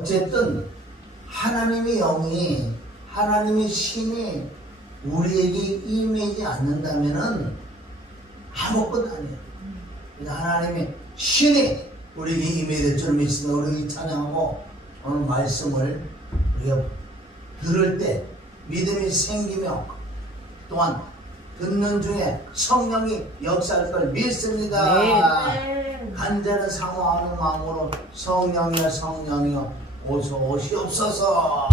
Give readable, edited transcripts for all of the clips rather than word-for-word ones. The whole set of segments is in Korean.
어쨌든 하나님의 영이, 하나님의 신이 우리에게 임하지 않는다면은 아무것도 아니에요. 그래서 하나님의 신이 우리에게 임해야 될 줄 믿습니다. 우리 찬양하고 오늘 말씀을 우리가 들을 때 믿음이 생기며 또한 듣는 중에 성령이 역사할 걸 믿습니다. 네. 간절히 사모하는 마음으로 성령이여 성령이여 오시옵소서.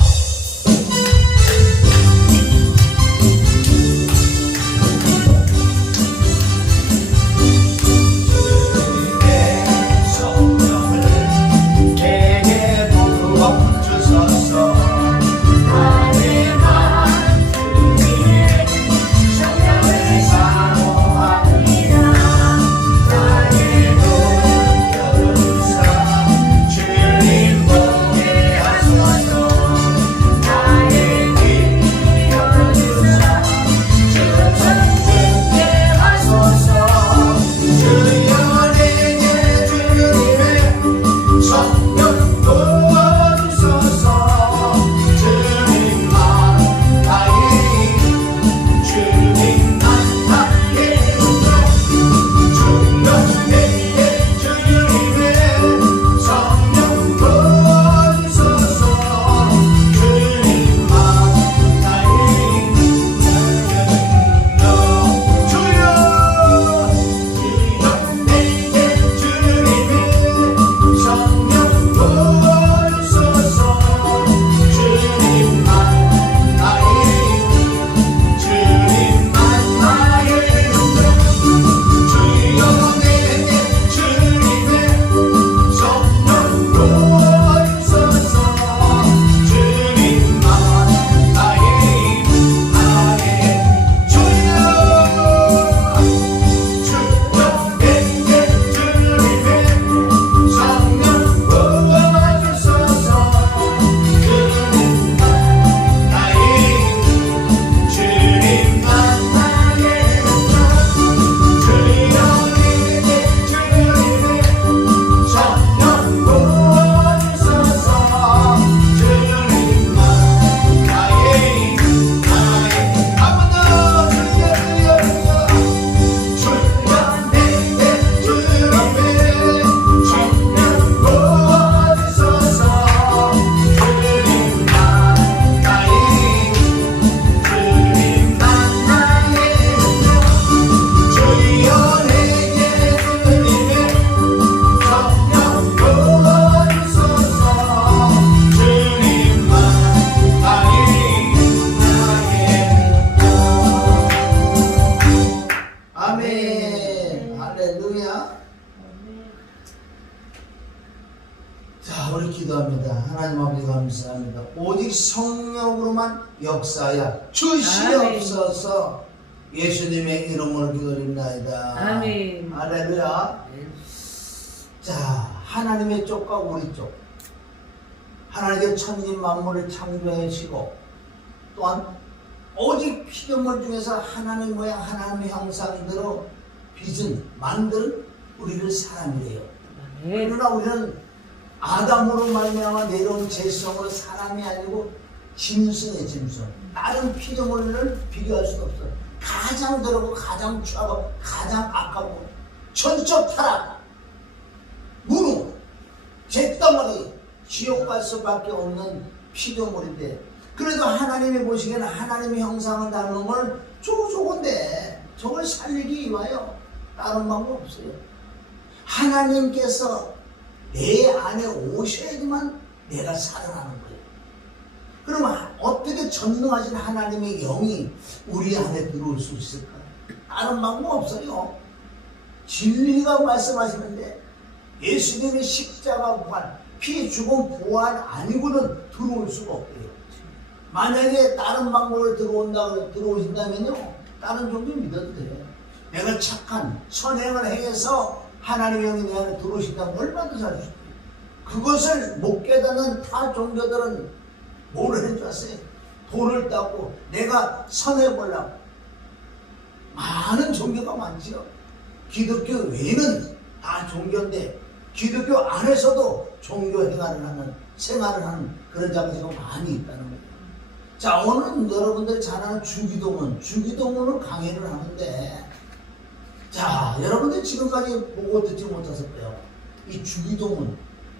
하나님 아버지 감사합니다. 오직 성령으로만 역사하여 주시옵소서. 예수님의 이름으로 기도드립니다. 아멘. 할렐루야. 자, 하나님의 쪽과 우리 쪽, 하나님의 천지 만물을 창조하시고 또한 오직 피조물 중에서 하나님 모양 하나님의 형상대로 빚은 만든 우리를 사람이래요. 그러나 우리는 아담으로 말미암아 내려온 죄성으로 사람이 아니고 짐승이에요. 짐승. 다른 피조물을 비교할 수가 없어요. 가장 더럽고 가장 추하고 가장 악하고 전적 타락, 무능, 잿덩어리, 지옥 갈 수밖에 없는 피조물인데, 그래도 하나님이 보시기에는 하나님의 형상을 닮은 걸 좋은데 저걸 살리기 위하여 다른 방법 없어요. 하나님께서 내 안에 오셔야지만 내가 살아나는 거예요. 그러면 어떻게 전능하신 하나님의 영이 우리 안에 들어올 수 있을까? 다른 방법 없어요. 진리가 말씀하시는데 예수님의 십자가 부활, 피 죽음 부활 아니고는 들어올 수가 없대요. 만약에 다른 방법을 들어오신다면요, 다른 종교 믿어도 돼요. 내가 착한 선행을 행해서 하나님의 영이 내 안에 들어오신다면 얼마나 잘 주세요. 그것을 못 깨닫는 타 종교들은 뭘 하는 줄 아세요? 돈을 따고 내가 선해보려고 많은 종교가 많지요. 기독교 외에는 다 종교인데 기독교 안에서도 종교 생활을 하는 그런 자가 지금 많이 있다는 거예요. 자, 오늘은 여러분들 잘 아는 주기도문을 강의를 하는데, 자, 여러분들 지금까지 보고 듣지 못하실 거예요. 이 주기도문,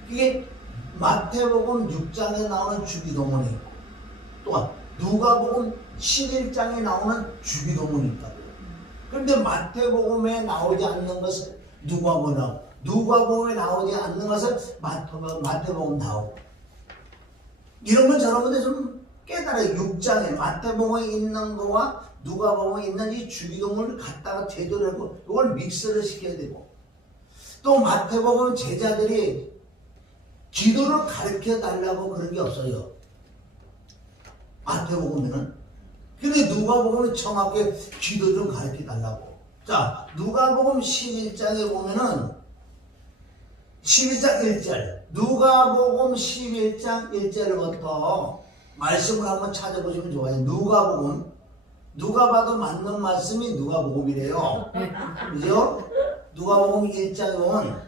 이게 마태복음 6장에 나오는 주기도문이 있고, 또한 누가복음 11장에 나오는 주기도문이 있다고요. 그런데 마태복음에 나오지 않는 것을 누가복음에 나오지 않는 것을 마태복음 나오고, 이런 건 여러분들 좀 깨달아요. 6장에 마태복음에 있는 거와 누가복음에 있는 이 주기도문을 갖다가 제대로 하고 이걸 믹스를 시켜야 되고, 또 마태복음 제자들이 기도를 가르쳐 달라고 그런 게 없어요. 마태복음에는. 근데 누가복음은 정확하게 기도 좀 가르쳐 달라고. 자, 누가복음 11장에 보면은 11장 1절, 누가복음 11장 1절부터 말씀을 한번 찾아보시면 좋아요. 누가복음, 누가 봐도 맞는 말씀이 누가복음이래요. 그죠? 누가복음 1장에 보면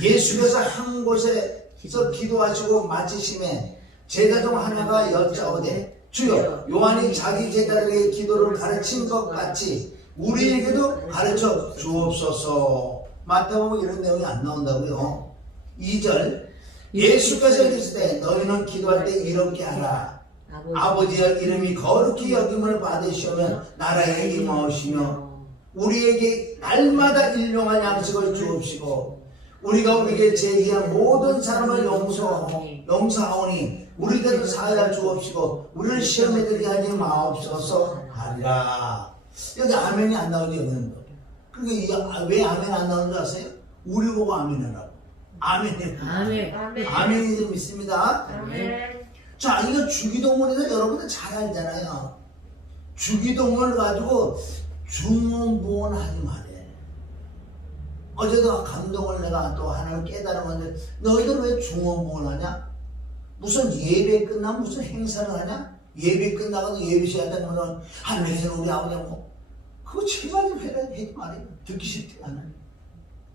예수께서 한 곳에서 기도하시고 마치심에 제자 중 하나가 여짜오되 주여, 요한이 자기 제자들에게 기도를 가르친 것 같이 우리에게도 가르쳐 주옵소서. 마태복음 이런 내용이 안 나온다고요. 2절, 예수께서 이르시되 너희는 기도할 때 이렇게 하라. 아버지의 이름이 거룩히 여김을 받으시오며 나라에 임하시며 우리에게 날마다 일용할 양식을 주옵시고 우리가 우리에게 제기한 모든 사람을 용서하오니 우리들도 사하여 주옵시고 우리를 시험에 들게 하지 마옵소서 하리라. 여기 아멘이 안 나오죠. 여기는. 그러니까 왜 아멘 안 나오는 줄 아세요? 우리 보고 아멘이라고. 아멘이 좀 있습니다. 자, 이거 주기도문에서 여러분들 잘 알잖아요. 주기도문을 가지고 중언부언하지 말해. 어제도 감동을 내가 또 하나를 깨달았는데, 너희들 왜 중언부언하냐? 무슨 예배 끝나면 무슨 행사를 하냐? 예배 끝나가도 예배 시간 되면 하늘에서 우리 아버지하고 그거 제발 좀 해라, 하지 말아요. 듣기 싫지 않아요.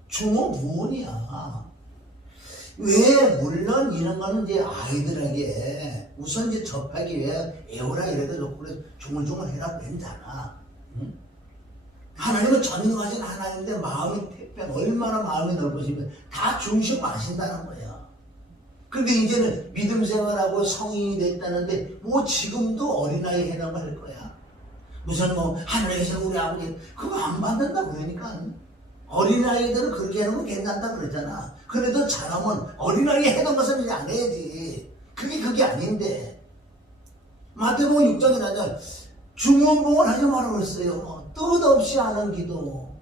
중언부언이야. 왜, 물론 이런 거는 이제 아이들에게 우선 이제 접하기 위해 애우라 이래도 좋고 그래서 중얼중얼 해라 괜찮아. 응? 하나님은 전능하신 하나님인데 마음이 태평, 얼마나 마음이 넓으시면 다 중심 아신다는 거예요. 근데 이제는 믿음 생활하고 성인이 됐다는데 뭐 지금도 어린아이 해라고 할 거야. 무슨 뭐 하늘에서 우리 아버지 그거 안 받는다 그러니까. 어린아이들은 그렇게 하는 거 괜찮다 그러잖아. 그래도 잘하면 어린아이 해놓은 것은 이제 안 해야지. 그게 아닌데. 마태복음 6장에 나면 중언부언 하지 말라고 그랬어요. 뜻없이 하는 기도.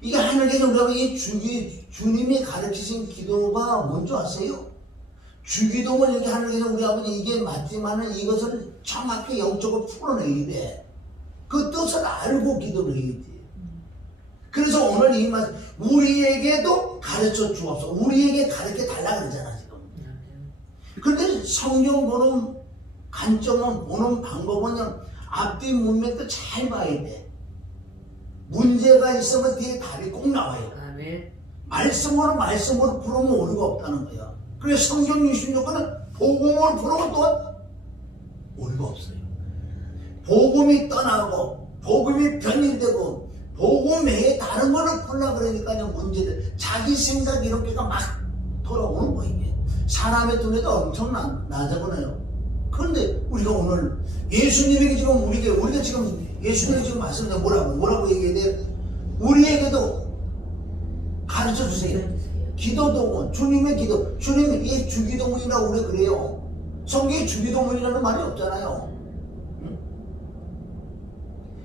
이게 하늘에서 우리 주님이 가르치신 기도가 뭔지 아세요? 주기도문 이렇게 하늘에서 우리 아버지 이게 맞지만은 이것을 정확히 영적으로 풀어내야 돼. 그 뜻을 알고 기도를 해야지. 그래서 오늘 이 말, 우리에게도 가르쳐 주옵소서. 우리에게 가르쳐 달라 그러잖아, 지금. 그런데 성경 보는 관점은, 보는 방법은 앞뒤 문맥도 잘 봐야 돼. 문제가 있으면 뒤에 답이 꼭 나와요. 아멘. 말씀으로 풀으면 오류가 없다는 거예요. 그래서 성경 66권은 복음으로 풀으면 또 오류가 없어요. 복음이 떠나고, 복음이 변질되고, 복음 외에 다른 거를 풀라 그러니까요, 문제들. 자기 생각 이런 게가 막 돌아오는 거예요, 이게. 사람의 눈에도 엄청 나자거나요. 그런데 우리가 오늘 예수님에게 지금 우리가 지금 예수님이 지금 말씀드려 뭐라고 얘기해야 돼요? 우리에게도 가르쳐 주세요. 기도도문, 주님의 기도. 주님이 이 주기도문이라고 우리 그래요. 성경에 주기도문이라는 말이 없잖아요.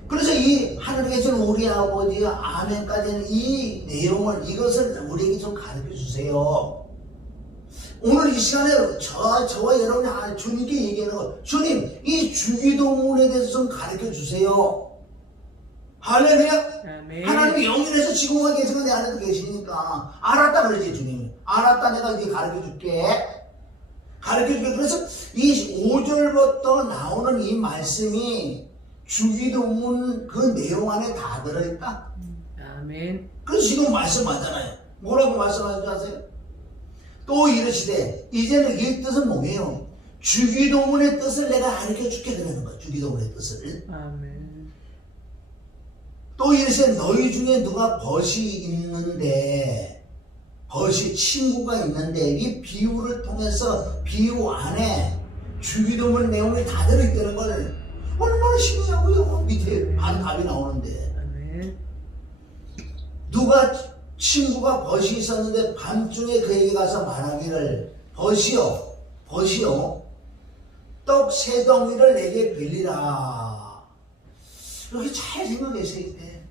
그래서 이 하늘에 계신 우리 아버지가 아멘까지는 이 내용을, 이것을 우리에게 좀 가르쳐 주세요. 오늘 이 시간에 저와 여러분이 주님께 얘기하는 거, 주님, 이 주기도문에 대해서 좀 가르쳐 주세요. 할렐루야. 하나님이 영원해서 지구가 계시고 내 안에도 계시니까 알았다 그러지 주님이. 알았다, 내가 이제 가르쳐 줄게. 그래서 이 5절부터 나오는 이 말씀이 주기도문 그 내용 안에 다 들어있다. 아멘. 그래서 지금 말씀하잖아요. 뭐라고 말씀하는지 아세요? 또 이르시되 이제는 이 뜻은 뭐예요? 주기도문의 뜻을 내가 가르쳐 줄게 그러는 거야. 주기도문의 뜻을. 아멘. 또 이르시되 너희 중에 누가 벗이 있는데 벗이 친구가 있는데 이 비유를 통해서 비유 안에 주기도문 내용이 다 들어있다는 걸 얼마나 신기하고요. 밑에 답이 나오는데 아멘. 누가 친구가 벗이 있었는데 밤중에 그에게 가서 말하기를 벗이요 떡 세 덩이를 내게 빌리라. 이렇게 잘 생각해서 이때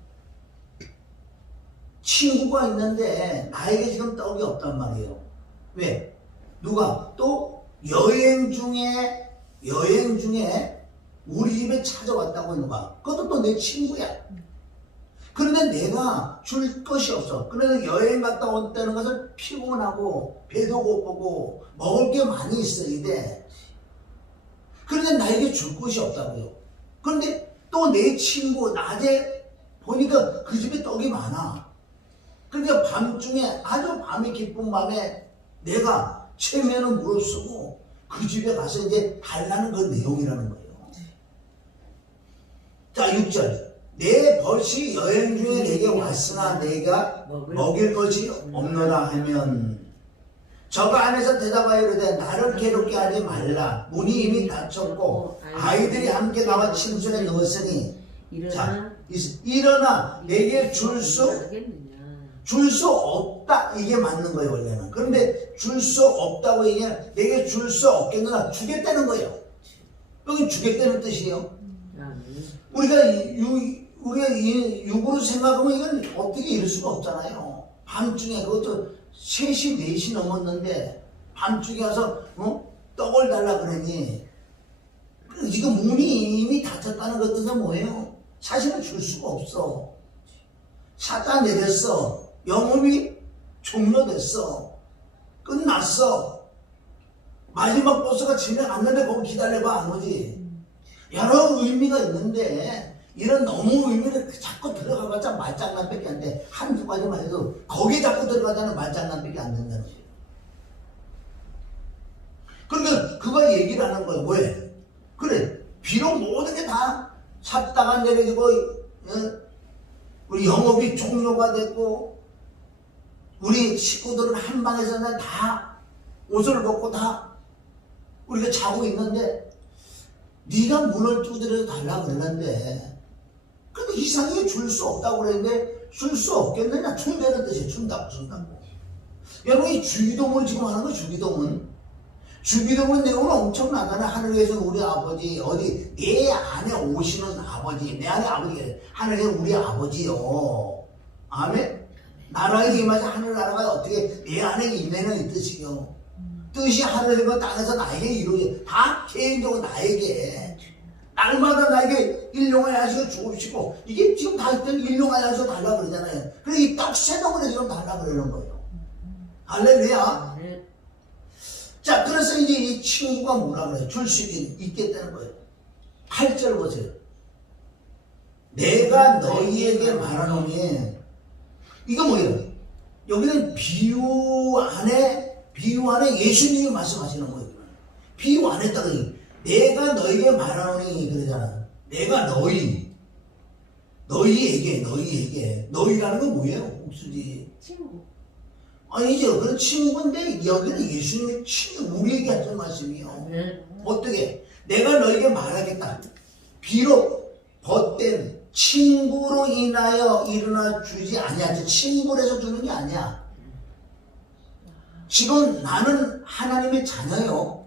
친구가 있는데 나에게 지금 떡이 없단 말이에요. 왜? 누가 또 여행 중에 우리 집에 찾아왔다고 누가 그것도 또 내 친구야. 그런데 내가 줄 것이 없어. 그래서 여행 갔다 온다는 것은 피곤하고 배도 고프고 먹을 게 많이 있어야 돼. 그런데 나에게 줄 것이 없다고요. 그런데 또 내 친구 낮에 보니까 그 집에 떡이 많아. 그러니까 밤중에 아주 밤이 깊은 밤에 내가 체면을 무릅쓰고 그 집에 가서 이제 달라는 그 내용이라는 거예요. 자 6절 내 벗이 여행 중에 내게 왔으나 내가 먹일 것이 없노라 하면 저가 안에서 대답하여 이르되 나를 괴롭게 하지 말라. 문이 이미 닫혔고 아이들이 함께 나와 침실에 누웠으니 자 일어나 내게 줄 수 없다. 이게 맞는 거예요 원래는. 그런데 줄 수 없다고 얘기하면 내게 줄 수 없겠느냐 주겠다는 거예요. 여기 주겠다는 뜻이에요. 우리가 이 육으로 생각하면 이건 어떻게 이럴 수가 없잖아요. 밤중에 그것도 3시 4시 넘었는데 밤중에 와서 떡을 달라 그러니 지금 문이 이미 닫혔다는 것 뜻은 뭐예요? 사실은 줄 수가 없어. 샷다 내렸어. 영업이 종료됐어. 끝났어. 마지막 버스가 지나갔는데 거기 기다려봐 안 오지. 여러 의미가 있는데 이런 너무 의미를 자꾸 들어가봤자 말장난밖에 안 돼. 한두 가지만 해도 거기 자꾸 들어가자는 말장난밖에 안 된다는 거예요. 그러니까 그거 얘기를 하는 거예요. 왜? 그래 비록 모든 게 다 샀다가 내려지고 우리 영업이 종료가 됐고 우리 식구들은 한 방에서는 다 옷을 벗고 다 우리가 자고 있는데 네가 문을 두드려서 달라 그러는데 근데 이상하게 줄 수 없다고 그랬는데 줄 수 없겠느냐? 준다는 뜻이에요. 준다고. 여러분 이 주기도문을 지금 하는 거 주기도문 내용은 엄청나잖아요. 하늘에서 우리 아버지 어디 내 안에 오시는 아버지 내 안에 아버지 하늘에서 우리 아버지요. 아멘. 나라에 임하자 하늘나라가 어떻게 내 안에 임하는 이 뜻이요. 뜻이 하늘과 땅에서 나에게 이루어져 다 개인적으로 나에게 날마다 나에게 일용할 양식을 주옵시고 이게 지금 다 있던 일용할 양식을 달라고 그러잖아요. 그래서 이 떡 세 덩이를 지금 달라고 그러는 거예요. 할렐루야. 자 그래서 이제 이 친구가 뭐라 그래요? 줄 수 있겠다는 거예요. 8절 보세요. 내가 너희에게 말하노니 이거 뭐예요? 여기는 비유 안에 예수님이 말씀하시는 거예요. 비유 안에 따라 내가 너희에게 말하노니 그러잖아. 내가 너희에게 너희라는 건 뭐예요? 옥수지 친구. 아니죠. 그런 친구인데 여기는 예수님의 친구 우리에게 하는 말씀이에요. 어떻게? 내가 너희에게 말하겠다. 비록 벗된 친구로 인하여 일어나 주지 아니하지. 친구라서 주는 게 아니야. 지금 나는 하나님의 자녀요.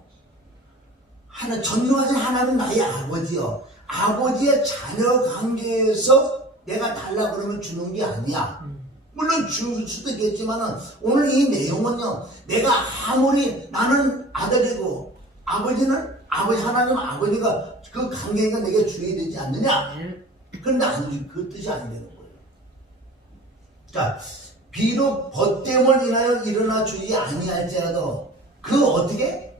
전능하신 하나님 나의 아버지요. 아버지의 자녀 관계에서 내가 달라 그러면 주는 게 아니야. 물론 줄 수도 있겠지만 오늘 이 내용은요. 내가 아무리 나는 아들이고 아버지는 하나님 아버지가 그 관계가 내게 주어야 되지 않느냐. 그런데 그 뜻이 안 되는 거예요. 자, 비록 벗됨을 인하여 일어나 주지 아니할지라도 그 어떻게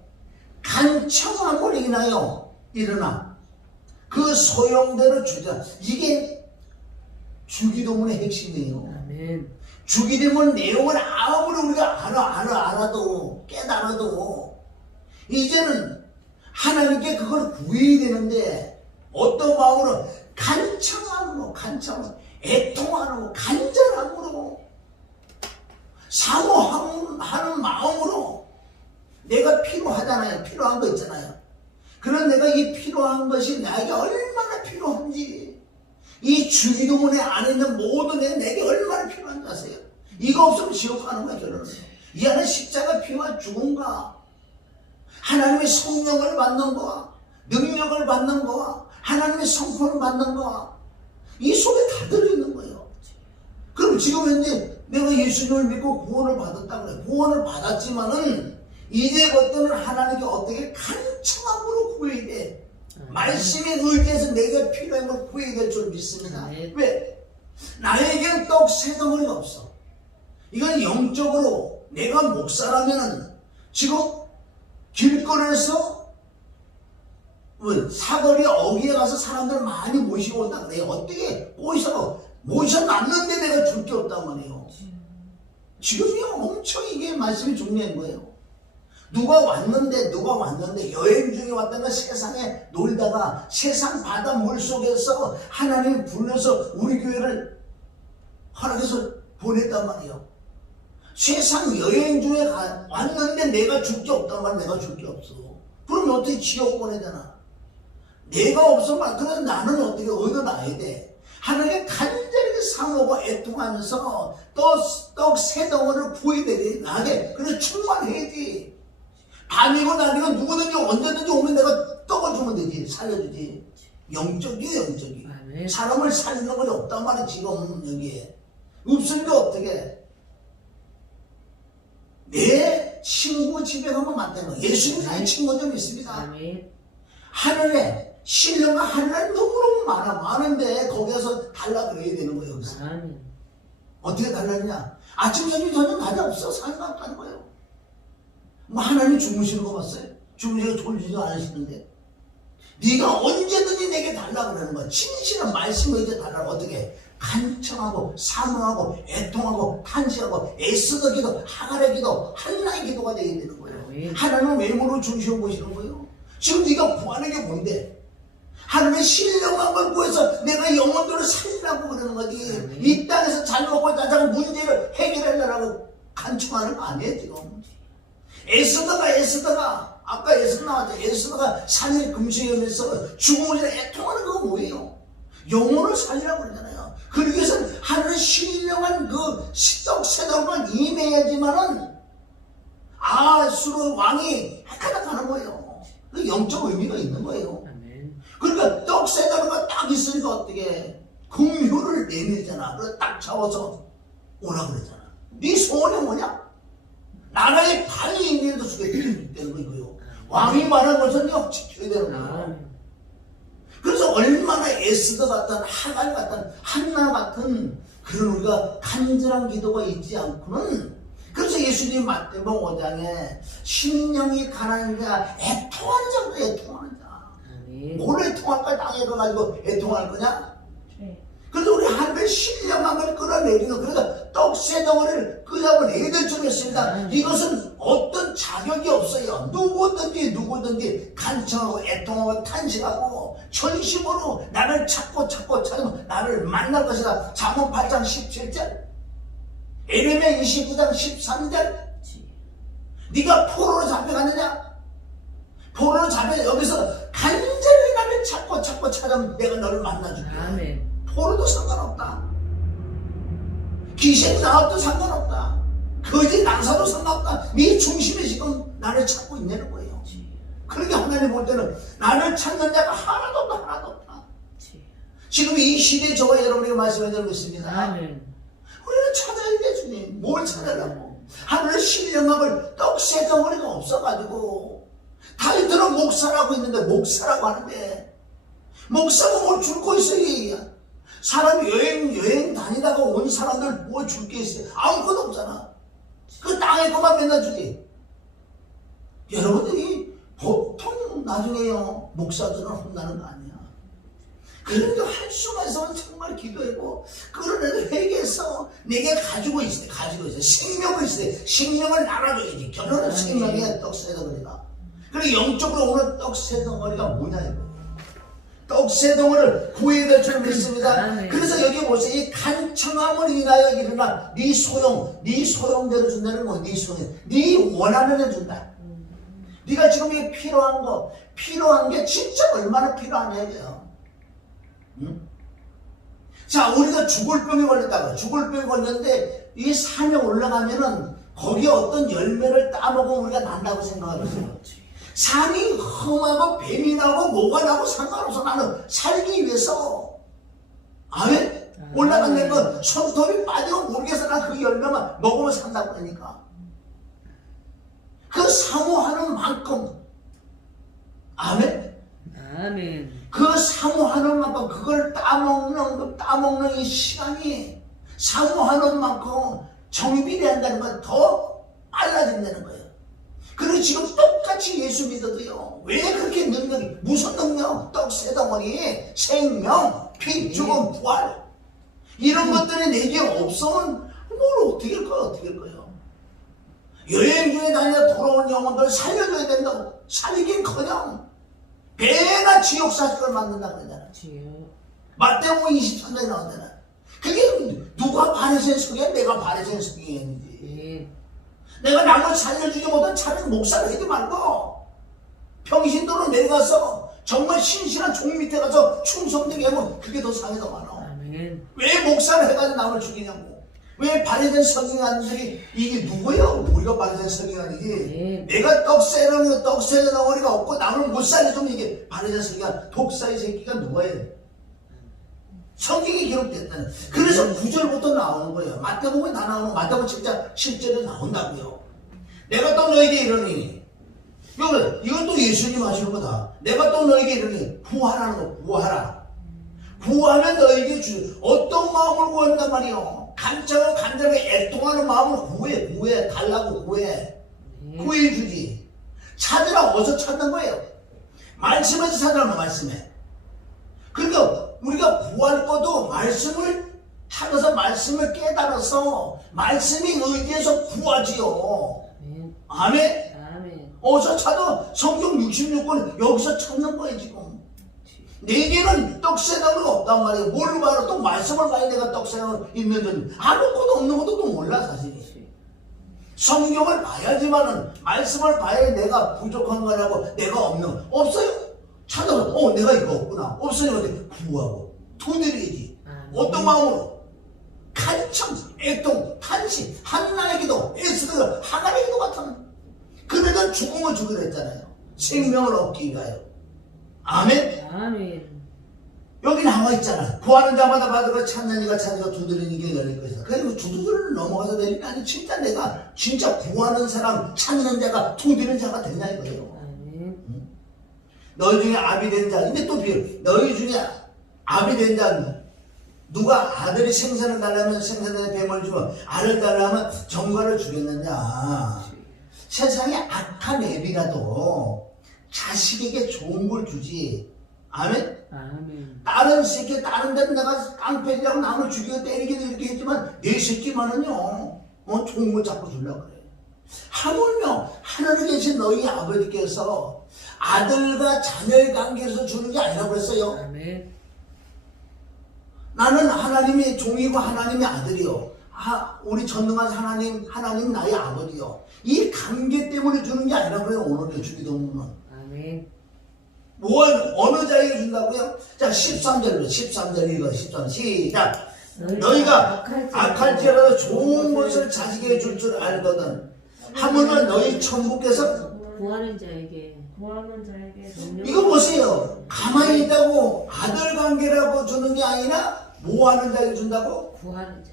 간청함을 인하여 일어나 그 소용대로 주자. 이게 주기도문의 핵심이에요. 아멘. 주게 되면 내용을 아무리 우리가 알아도 깨달아도 이제는 하나님께 그걸 구해야 되는데 어떤 마음으로 간청함으로 애통함으로 간절함으로 사모하는 마음으로 내가 필요하잖아요. 필요한 거 있잖아요. 그런 내가 이 필요한 것이 나에게 얼마나 필요한지 이 주기도문에 안에 있는 모든 게 내게 얼마나 필요한지 아세요? 이거 없으면 지옥 가는 거야 결론은. 이 안에 십자가 피와 죽음과 하나님의 성령을 받는 거와 능력을 받는 거와 하나님의 성품을 받는 거와 이 속에 다 들어있는 거예요. 그럼 지금 현재 내가 예수님을 믿고 구원을 받았다 그래. 구원을 받았지만은 이제부터는 하나님께 어떻게 간청함으로 구해야 돼. 말씀에 의지해서 내가 필요한 걸 구해야 될 줄 믿습니다. 왜? 나에게는 떡 세 덩어리가 없어. 이건 영적으로 내가 목사라면은 지금 길거리에서 사거리 어귀에 가서 사람들 많이 모시고 온다 그래요. 어떻게 모셔놨는데 내가 줄 게 없단 말이에요. 지금이 엄청 이게 말씀이 중요한 거예요. 누가 왔는데 여행 중에 왔다가 세상에 놀다가 세상 바다 물속에서 하나님이 불러서 우리 교회를 허락해서 보냈단 말이에요. 세상 여행 중에 왔는데 내가 줄 게 없단 말이야. 내가 줄 게 없어. 그럼 어떻게 지옥 보내잖아. 내가 없으면 그래서 나는 어떻게 얻어놔야 돼. 하나님께 간절히 사모하고 애통하면서 떡 세 덩어리를 구해야 돼. 나게 그래서 충만해야지. 밤이고 낮이고 누구든지 언제든지 오면 내가 떡을 주면 되지. 살려주지. 영적이에요, 영적이. 사람을 살리는 것이 없단 말이야, 지금 여기에. 없으니까 어떻게. 내 친구 집에 가면 맞다는 거야. 예수님 나의 친구 좀 있습니다. 하늘에, 신령과 하늘에 너무너무 많은데 거기에서 달라 그래야 되는 거예요, 여기서. 어떻게 달라느냐? 아침, 저녁, 저녁 낮에 없어. 상관없다는 거예요. 뭐 하나님 주무시는 거 봤어요? 주무시고 졸지도 않으시는데 네가 언제든지 내게 달라 그러는 거야. 진실한 말씀을 이제 달라고. 어떻게? 간청하고 사모하고 애통하고 탄식하고 애쓰던 기도, 하갈의 기도, 한나의 기도가 되어야 되는 거예요. 하나님은 외모로 중시해 보시는 거예요. 지금 네가 구하는 게 뭔데? 하나님의 신령한 걸 구해서 내가 영혼들을 살리라고 그러는 거지. 이 땅에서 잘 먹고 자자고 문제를 해결하려고 간청하는 거 아니에요 지금. 애쓰다가 아까 애쓰 나왔죠. 애쓰다가 3일 금식하면서 죽음을 전에 애통하는 거 뭐예요? 영혼을 살리라고 그러잖아요. 그러기 위해서는 하늘의 신령한 그 떡 세 덩어리만 임해야지만은 아수르 왕이 헷갈락하는 거예요. 그 영적 의미가 있는 거예요. 그러니까 떡 세 덩어리가 딱 있으니까 어떻게 금효를 내밀잖아. 그래서 딱 잡아서 오라 그러잖아. 네 소원이 뭐냐? 나라의 발이 임해도 주게 되는 거예요. 왕이 말한 것은 네 지켜야 되는 거예요. 그래서 얼마나 에스더 같은 하갈 같은 한나 같은 그런 우리가 간절한 기도가 있지 않고는. 그래서 예수님 마태복음 5장에 심령이 가난한 자 애통하는 자도 애통하는 자. 뭘 애통할까? 당해가지고 애통할 거냐? 그래서 우리 하늘의 신령한 걸 끌어내리는, 그래서 떡 세 덩어리를 끌어내야 될 줄 믿습니다. 이것은 어떤 자격이 없어요. 누구든지 간청하고 애통하고 탄식하고 전심으로 나를 찾고 나를 만날 것이다. 잠언 8장 17절, 에레미야 29장 13절. 네가 포로로 잡혀갔느냐? 포로로 잡혀 여기서 간절히 나를 찾고 찾으면 내가 너를 만나줄게. 아멘. 포로도 상관없다. 귀신 나와도 상관없다. 거짓 낭사도 상관없다. 네 중심에 지금 나를 찾고 있냐는 거예요. 그러니까 하나님 볼 때는 나를 찾는 자가 하나도 없다. 지금 이 시대에 저와 여러분에게 말씀해드리고 있습니다. 우리는 찾아야 돼. 주님 뭘 찾으려고? 하늘의 신령함을 떡 세 덩어리가 없어가지고 다윗들은 목사라고 있는데, 목사라고 하는데 목사가 뭘 줄 거 있어? 얘기야. 사람이 여행 다니다가 온 사람들 뭐 줄 게 있어요? 아무것도 없잖아. 그 땅에 것만 맨날 주지. 여러분들이 보통 나중에요 목사들은 혼나는 거 아니야. 그런데 할 수만 있으면 정말 기도하고 그러는 회개해서 내게 가지고 있을 때 생명을 있을 때 생명을 나눠줘야지. 결혼은 생명이야. 떡새덩어리가. 그리고 영적으로 오는 떡새덩어리가 뭐냐 이거. 떡새덩어리를 구해야 될 줄 믿습니다. 그래서 여기 보세요. 이 간청함을 인하여 일어나 네 소용대로 준다는 거. 네 소용, 네 원하는 애 준다. 네가 지금 이게 필요한 게 진짜 얼마나 필요하냐 이거요. 응? 자, 우리가 죽을 병에 걸렸는데 이 산에 올라가면은 거기에 어떤 열매를 따먹으면 우리가 난다고 생각하거든요. 산이 험하고 뱀이 나고 뭐가 나고 상관없어. 나는 살기 위해서 아멘? 올라간다는 건 손톱이 빠지고 모르겠어. 난 그 열매만 먹으면 산다고 하니까 그 사모하는 만큼 아멘? 아멘. 그 사모하는 만큼 그걸 따먹는 이 시간이 사모하는 만큼 정비된다는 건 더 빨라진다는 거예요. 그리고 지금 똑같이 예수 믿어도요. 왜 그렇게 무슨 능력? 떡새덩어리, 생명, 피, 죽음, 부활 이런 것들이 내게 없으면 뭘 어떻게 할 거예요? 여행 중에 다니다 돌아온 영혼들 살려줘야 된다고. 살리긴커녕 배나 지옥 사직을 만든다고 그러잖아. 마태복음 23장에 나오잖아. 그게 누가 바리새인 속이야? 내가 바리새인 속이겠는지. 내가 남을 살려주지 못한 차라리 목사를 하지 말고 평신도로 내려가서 정말 신실한 종 밑에 가서 충성되게 하면 그게 더 상이 더 많아. 아멘. 왜 목사를 해가지고 남을 죽이냐고. 왜 바리새인 서기관들이 이게 누구예요? 우리가 바리새인 서기관이지. 내가 떡새덩어리가 없고 남을 못 살려주면 이게 바리새인 서기관 독사의 새끼가 누구예요? 성경에 기록됐다는. 그래서 9절부터 나오는 거예요. 마태복음에 다 나오는 마태복음 진짜 실제로 나온다고요. 내가 또 너에게 이러니 이건 또 예수님 하시는 거다. 내가 또 너에게 이러니 구하라는 거. 구하면 너에게 어떤 마음을 구한단 말이요. 간절하게 애통하는 마음을 구해. 달라고 구해주지. 찾으라. 어디서 찾는 거예요? 말씀에서 찾으라는 말씀에. 그러니까 우리가 구할 것도 말씀을 찾아서 말씀을 깨달아서 말씀이 의지해서 구하지요. 아멘. 어디서 찾아? 성경 66권 여기서 찾는 거예요 지금. 내게는 떡새덩어리가 없단 말이에요. 뭘 봐라? 또 말씀을 봐야 내가 떡새덩어리 있는 줄. 아무것도 없는 것도 또 몰라 사실이. 성경을 봐야지만은 말씀을 봐야 내가 부족한 거라고 내가 없는 거. 없어요. 찾아서 내가 이거 없구나. 없으니까 구하고 두드려야지. 어떤 마음으로? 간청, 애통, 탄식, 한나의 기도, 애쓰는 하나의 기도 같은. 그러니까 죽음을 주기로 했잖아요. 생명을 얻기 위하여. 아멘. 여기 나와 있잖아. 구하는 자마다 받으러 찾는 이가 찾으러 두드리는 게 열릴 것이다. 그리고 두드리를 넘어가서 되는 게 아니 진짜 내가 진짜 구하는 사람 찾는 자가 두드리는 자가 되냐 이거예요. 너희 중에 아비 된 자, 근데 또 비유. 너희 중에 아비 된 자, 누가 아들이 생선을 달라면 생선에 뱀을 주면 알을 달라면 정과를 주겠느냐. 세상에 악한 애비라도 자식에게 좋은 걸 주지. 아멘? 다른 새끼, 다른 데는 내가 깡패리라고 남을 죽이고 때리기도 이렇게 했지만 내 새끼만은요, 좋은 걸 자꾸 주려고 그래. 하물며 하늘에 계신 너희 아버지께서 아들과 자녀의 관계에서 주는 게 아니라고 그랬어요. 아멘. 나는 하나님의 종이고 하나님의 아들이요. 우리 전능한 하나님 나의 아버지요. 이 관계 때문에 주는 게 아니라고 그래요. 오늘의 주기도문은. 아멘. 어느 자에게 준다고요? 자, 13절 읽어. 13절 시작. 너희가 악할지라도 좋은 것을 자식에게 줄 줄 알거든. 하물며 너희 천부께서 구하는 자에게 이거 보세요. 가만히 있다고 아들 관계라고 주는 게 아니라 뭐 하는 자에게 준다고? 구하는 자.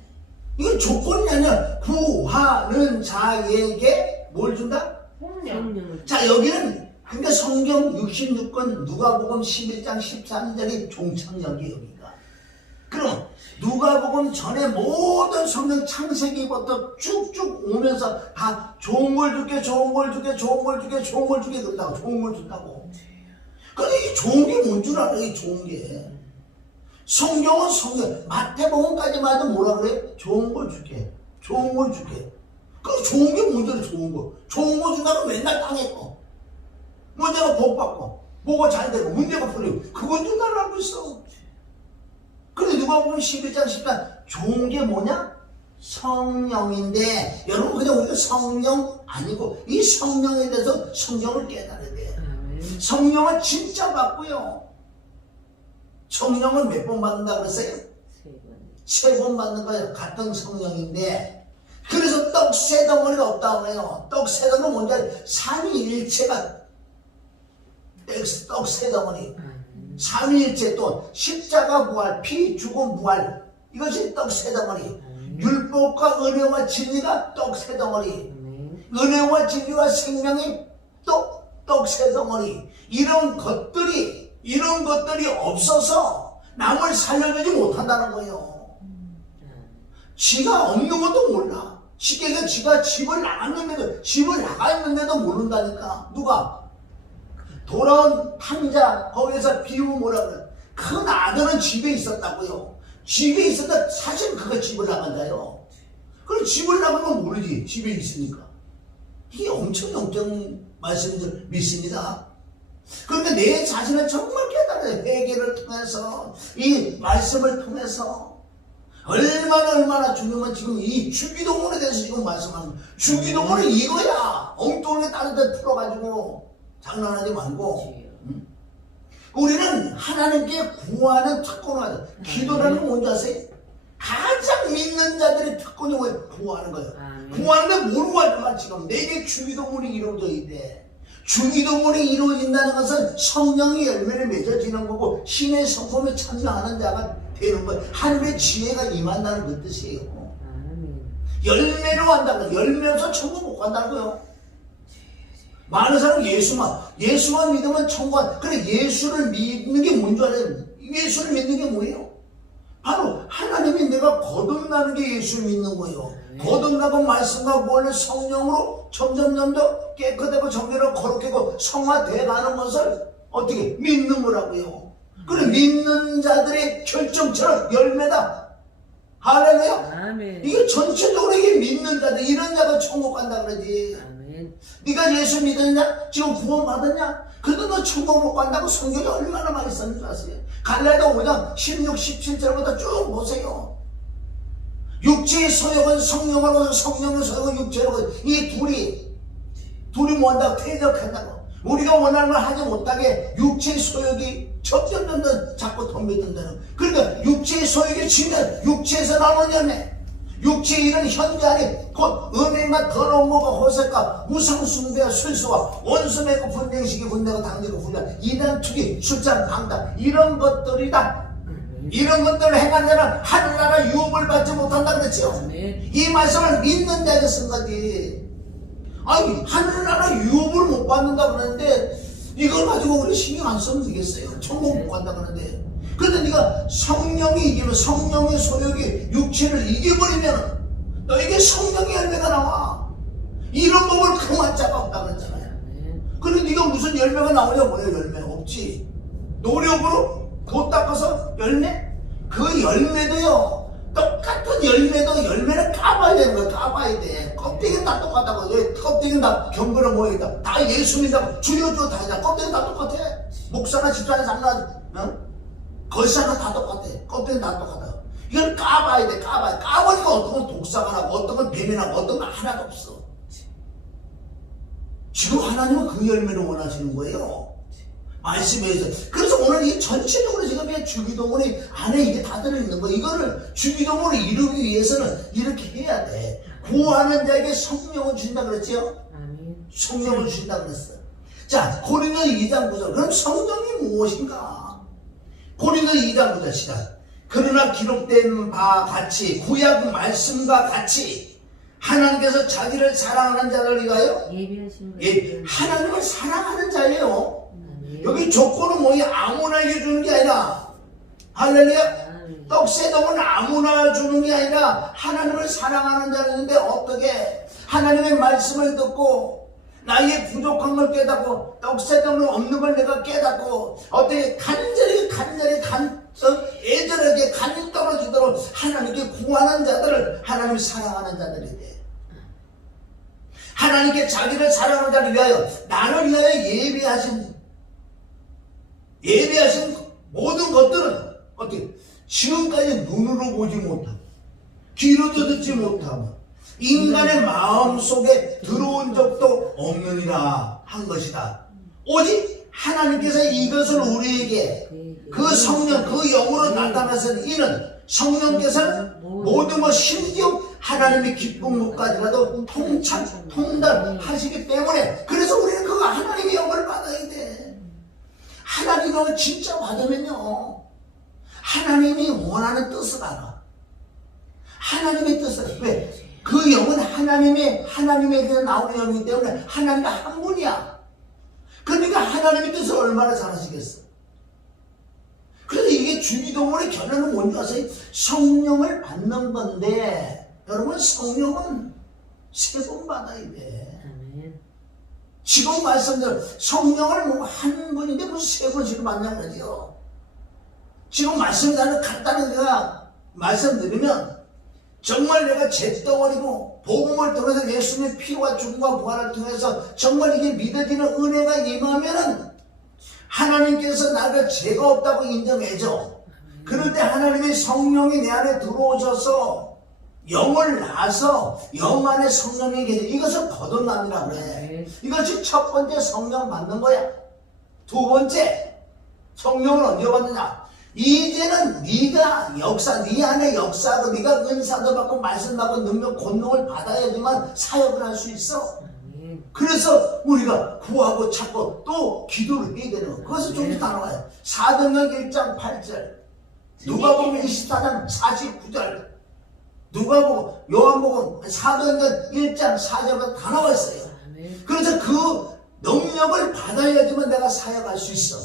이건 조건이 아니야. 구하는 자에게 뭘 준다? 성령을. 자, 여기는 그러니까 성경 66권 누가복음 11장 13절이 종착역이 여기가. 그럼 누가복음 전에 모든 성경 창세기부터 쭉쭉 오면서 다 좋은 걸 줄게 그런다고. 좋은 걸 준다고. 근데 이 좋은 게 뭔 줄 알아? 이 좋은 게 성경은 성경. 마태복음까지만 해도 뭐라 그래? 좋은 걸 줄게. 좋은 걸 줄게. 그 좋은 게 뭔데 좋은 거. 좋은 거 준다고 맨날 당했고. 뭐 내가 복 받고. 뭐가 잘 되고 문제가 풀리고. 그건 좀 달라고 있어. 근데 누가 보면 11장 10장 좋은 게 뭐냐? 성령인데 여러분 그냥 우리가 성령 아니고 이 성령에 대해서 성경을 깨달아야 돼. 성령은 진짜 받고요. 성령은 몇 번 받는다 그랬어요? 3번 받는 거예요. 같은 성령인데 그래서 떡새 덩어리가 없다고 해요. 떡새 덩어리는 뭔지 알아요? 삼위일체가 떡새 덩어리. 삼위일체 또 십자가 부활, 피 죽음 부활 이것이 떡새 덩어리. 율법과 은혜와 진리가 떡새 덩어리. 은혜와 진리와 생명이 떡새 덩어리. 이런 것들이 없어서 남을 살려주지 못한다는 거예요. 지가 없는 것도 몰라. 쉽게 얘기해서 지가 집을 나가 있는데도 모른다니까. 누가? 돌아온 탕자 거기에서 비유 뭐라 그래? 큰 아들은 집에 있었다고요. 집에 있었다 사실 그가 집을 나간다요. 그럼 집을 나가면 모르지. 집에 있으니까. 이게 엄청 영적 말씀을 믿습니다. 그러니까 내 자신을 정말 깨달아요. 회개를 통해서 이 말씀을 통해서 얼마나 주님은 지금 이 주기도문에 대해서 지금 말씀하는 거예요. 주기도문은 이거야. 엉뚱하게 다른 데 풀어가지고 장난하지 말고. 우리는 하나님께 구하는 특권을 하자. 기도라는 건 뭔지 아세요? 가장 믿는 자들의 특권이 뭐예요? 구하는 거예요. 구하는데 뭘 구하지만 지금 내게 주기도문이 이루어져 있대. 주기도문이 이루어진다는 것은 성령의 열매를 맺어지는 거고 신의 성품에 참여하는 자가 되는 거예요. 하늘의 지혜가 임한다는 그 뜻이에요. 열매로 한다는 거예요. 열매 없어 천국 못 간다고요. 많은 사람 예수만 믿으면 천국 안. 그래 예수를 믿는 게 뭔 줄 알아요? 예수를 믿는 게 뭐예요? 바로 하나님이 내가 거듭나는 게 예수를 믿는 거예요. 거듭나고 말씀과 원래 성령으로 점점 더 깨끗하고 정결하고 거룩하고 성화되어 가는 것을 어떻게 믿는 거라고요. 그래 믿는 자들의 결정처럼 열매다. 할렐루야. 이게 전체적으로 이게 믿는 자들 이런 자가 천국 간다 그러지. 네가 예수 믿었냐? 지금 구원 받았냐? 그래도 너 천국 못 간다고 성경이 얼마나 많이 썼는 줄 아세요? 갈라디아 5장 16, 17절부터 쭉 보세요. 육체의 소욕은 성령으로 성령의 소욕은 육체로 이 둘이 뭐한다고? 대적한다고. 우리가 원하는 걸 하지 못하게 육체의 소욕이 점점 더 자꾸 덤벼든다는. 그러니까 육체의 소욕이 지면 육체에서 나오는 열매. 육체의 일은 현재 안에 곧 음행과 더러운 몸과 호색과 우상숭배와 술수와 원수매고 분쟁시기 분내고 당기고 분량 이단 투기 술잔 방탕 이런 것들이다. 이런 것들을 행한 자는 하늘나라 유업을 받지 못한다 그랬죠. 이 말씀을 믿는 자에게 쓴 거지. 아니 하늘나라 유업을 못 받는다 그러는데 이걸 가지고 우리 신경 안 쓰면 되겠어요. 천국 못 간다 그러는데. 그런데 네가 성령이 이기면 성령의 소욕이 육체를 이겨버리면 너에게 성령의 열매가 나와. 이런 법을 금한 자가 없다 그랬잖아요. 그런데 네가 무슨 열매가 나오냐? 뭐야? 열매 없지. 노력으로 도 닦아서 열매? 그 열매도요 똑같은 열매는 까봐야 되는 거야. 까봐야 돼. 껍데기는 다 똑같다고. 껍데기는 다 경건한 모양이다. 다 예수 믿다고 주여주여 다 하냐. 껍데기는 다 똑같아. 목사나 집사나 장나 거사나 다 똑같아. 껍데기는 다 똑같아. 이걸 까봐야 돼. 까보니까 어떤 건 독사가 나고 어떤 건 배면하고 어떤 건 하나도 없어. 지금 하나님은 그 열매를 원하시는 거예요. 말씀에서. 그래서 오늘 이 전체적으로 지금 주기도문이 안에 이게 다 들어있는 거예요. 이거를 주기도문을 이루기 위해서는 이렇게 해야 돼. 구하는 자에게 성령을 주신다 그랬죠? 성령을 주신다 그랬어. 자, 고린도 2장 9절. 그럼 성령이 무엇인가? 고린도 2장 9절 시작. 그러나 기록된 바와 같이 구약 말씀과 같이 하나님께서 자기를 사랑하는 자를 위하여 하나님을 사랑하는 자예요. 여기 조건은 뭐야? 아무나에게 주는 게 아니라 할렐루야. 떡새dom은 아무나 주는 게 아니라 하나님을 사랑하는 자였는데 어떻게 하나님의 말씀을 듣고 나의 부족한 걸 깨닫고 떡새dom은 없는 걸 내가 깨닫고 어떻게 간절히 애절하게 간 떨어지도록 하나님께 구하는 자들을 하나님이 사랑하는 자들이 돼. 하나님께 자기를 사랑하는 자를 위하여 나를 위하여 예비하신 모든 것들은 어떻게 지금까지 눈으로 보지 못하고 귀로도 듣지 못하고 인간의 마음속에 들어온 적도 없느니라 한 것이다. 오직 하나님께서 이것을 우리에게 그 성령 그 영으로 나타나서 이는 성령께서는 모든 것 심지어 하나님의 기쁜 것까지라도 통달하시기 때문에 그래서 우리는 그 하나님의 영을 받아야 돼. 하나님의 영을 진짜 받으면요 하나님이 원하는 뜻을 알아. 하나님의 뜻을 왜? 그 영은 하나님에게서 나오는 영이기 때문에 하나님과 한 분이야. 그러니까 하나님의 뜻을 얼마나 잘 아시겠어. 그래서 이게 주기도문의 결론은 뭔지 아세요? 성령을 받는 건데 여러분 성령은 3번 받아야 돼. 지금 말씀대로 성령을 뭐 한 분인데 무슨 3번씩 받냐고 그러죠. 지금 말씀대로 간단히 내가 말씀드리면 정말 내가 잿덩어리고 복음을 통해서 예수님의 피와 죽음과 부활을 통해서 정말 이게 믿어지는 은혜가 임하면은 하나님께서 나를 죄가 없다고 인정해줘. 그럴 때 하나님의 성령이 내 안에 들어오셔서 영을 낳아서 영 안에 성령이 계셔. 이것을 거듭남이라고 그래. 이것이 첫 번째 성령 받는 거야. 두 번째 성령을 언제 받느냐? 이제는 네가 네 안에 역사하고 네가 은사도 받고 말씀 받고 능력 권능을 받아야지만 사역을 할 수 있어. 그래서 우리가 구하고 찾고 또 기도를 해야 되는 거예요. 그것을 좀 더 나와요. 사도행전 1장 8절 누가복음 24장 49절 누가복음 요한복음 사도행전 1장 4절부터 다 나와 있어요. 그래서 그 능력을 받아야지만 내가 사역할 수 있어.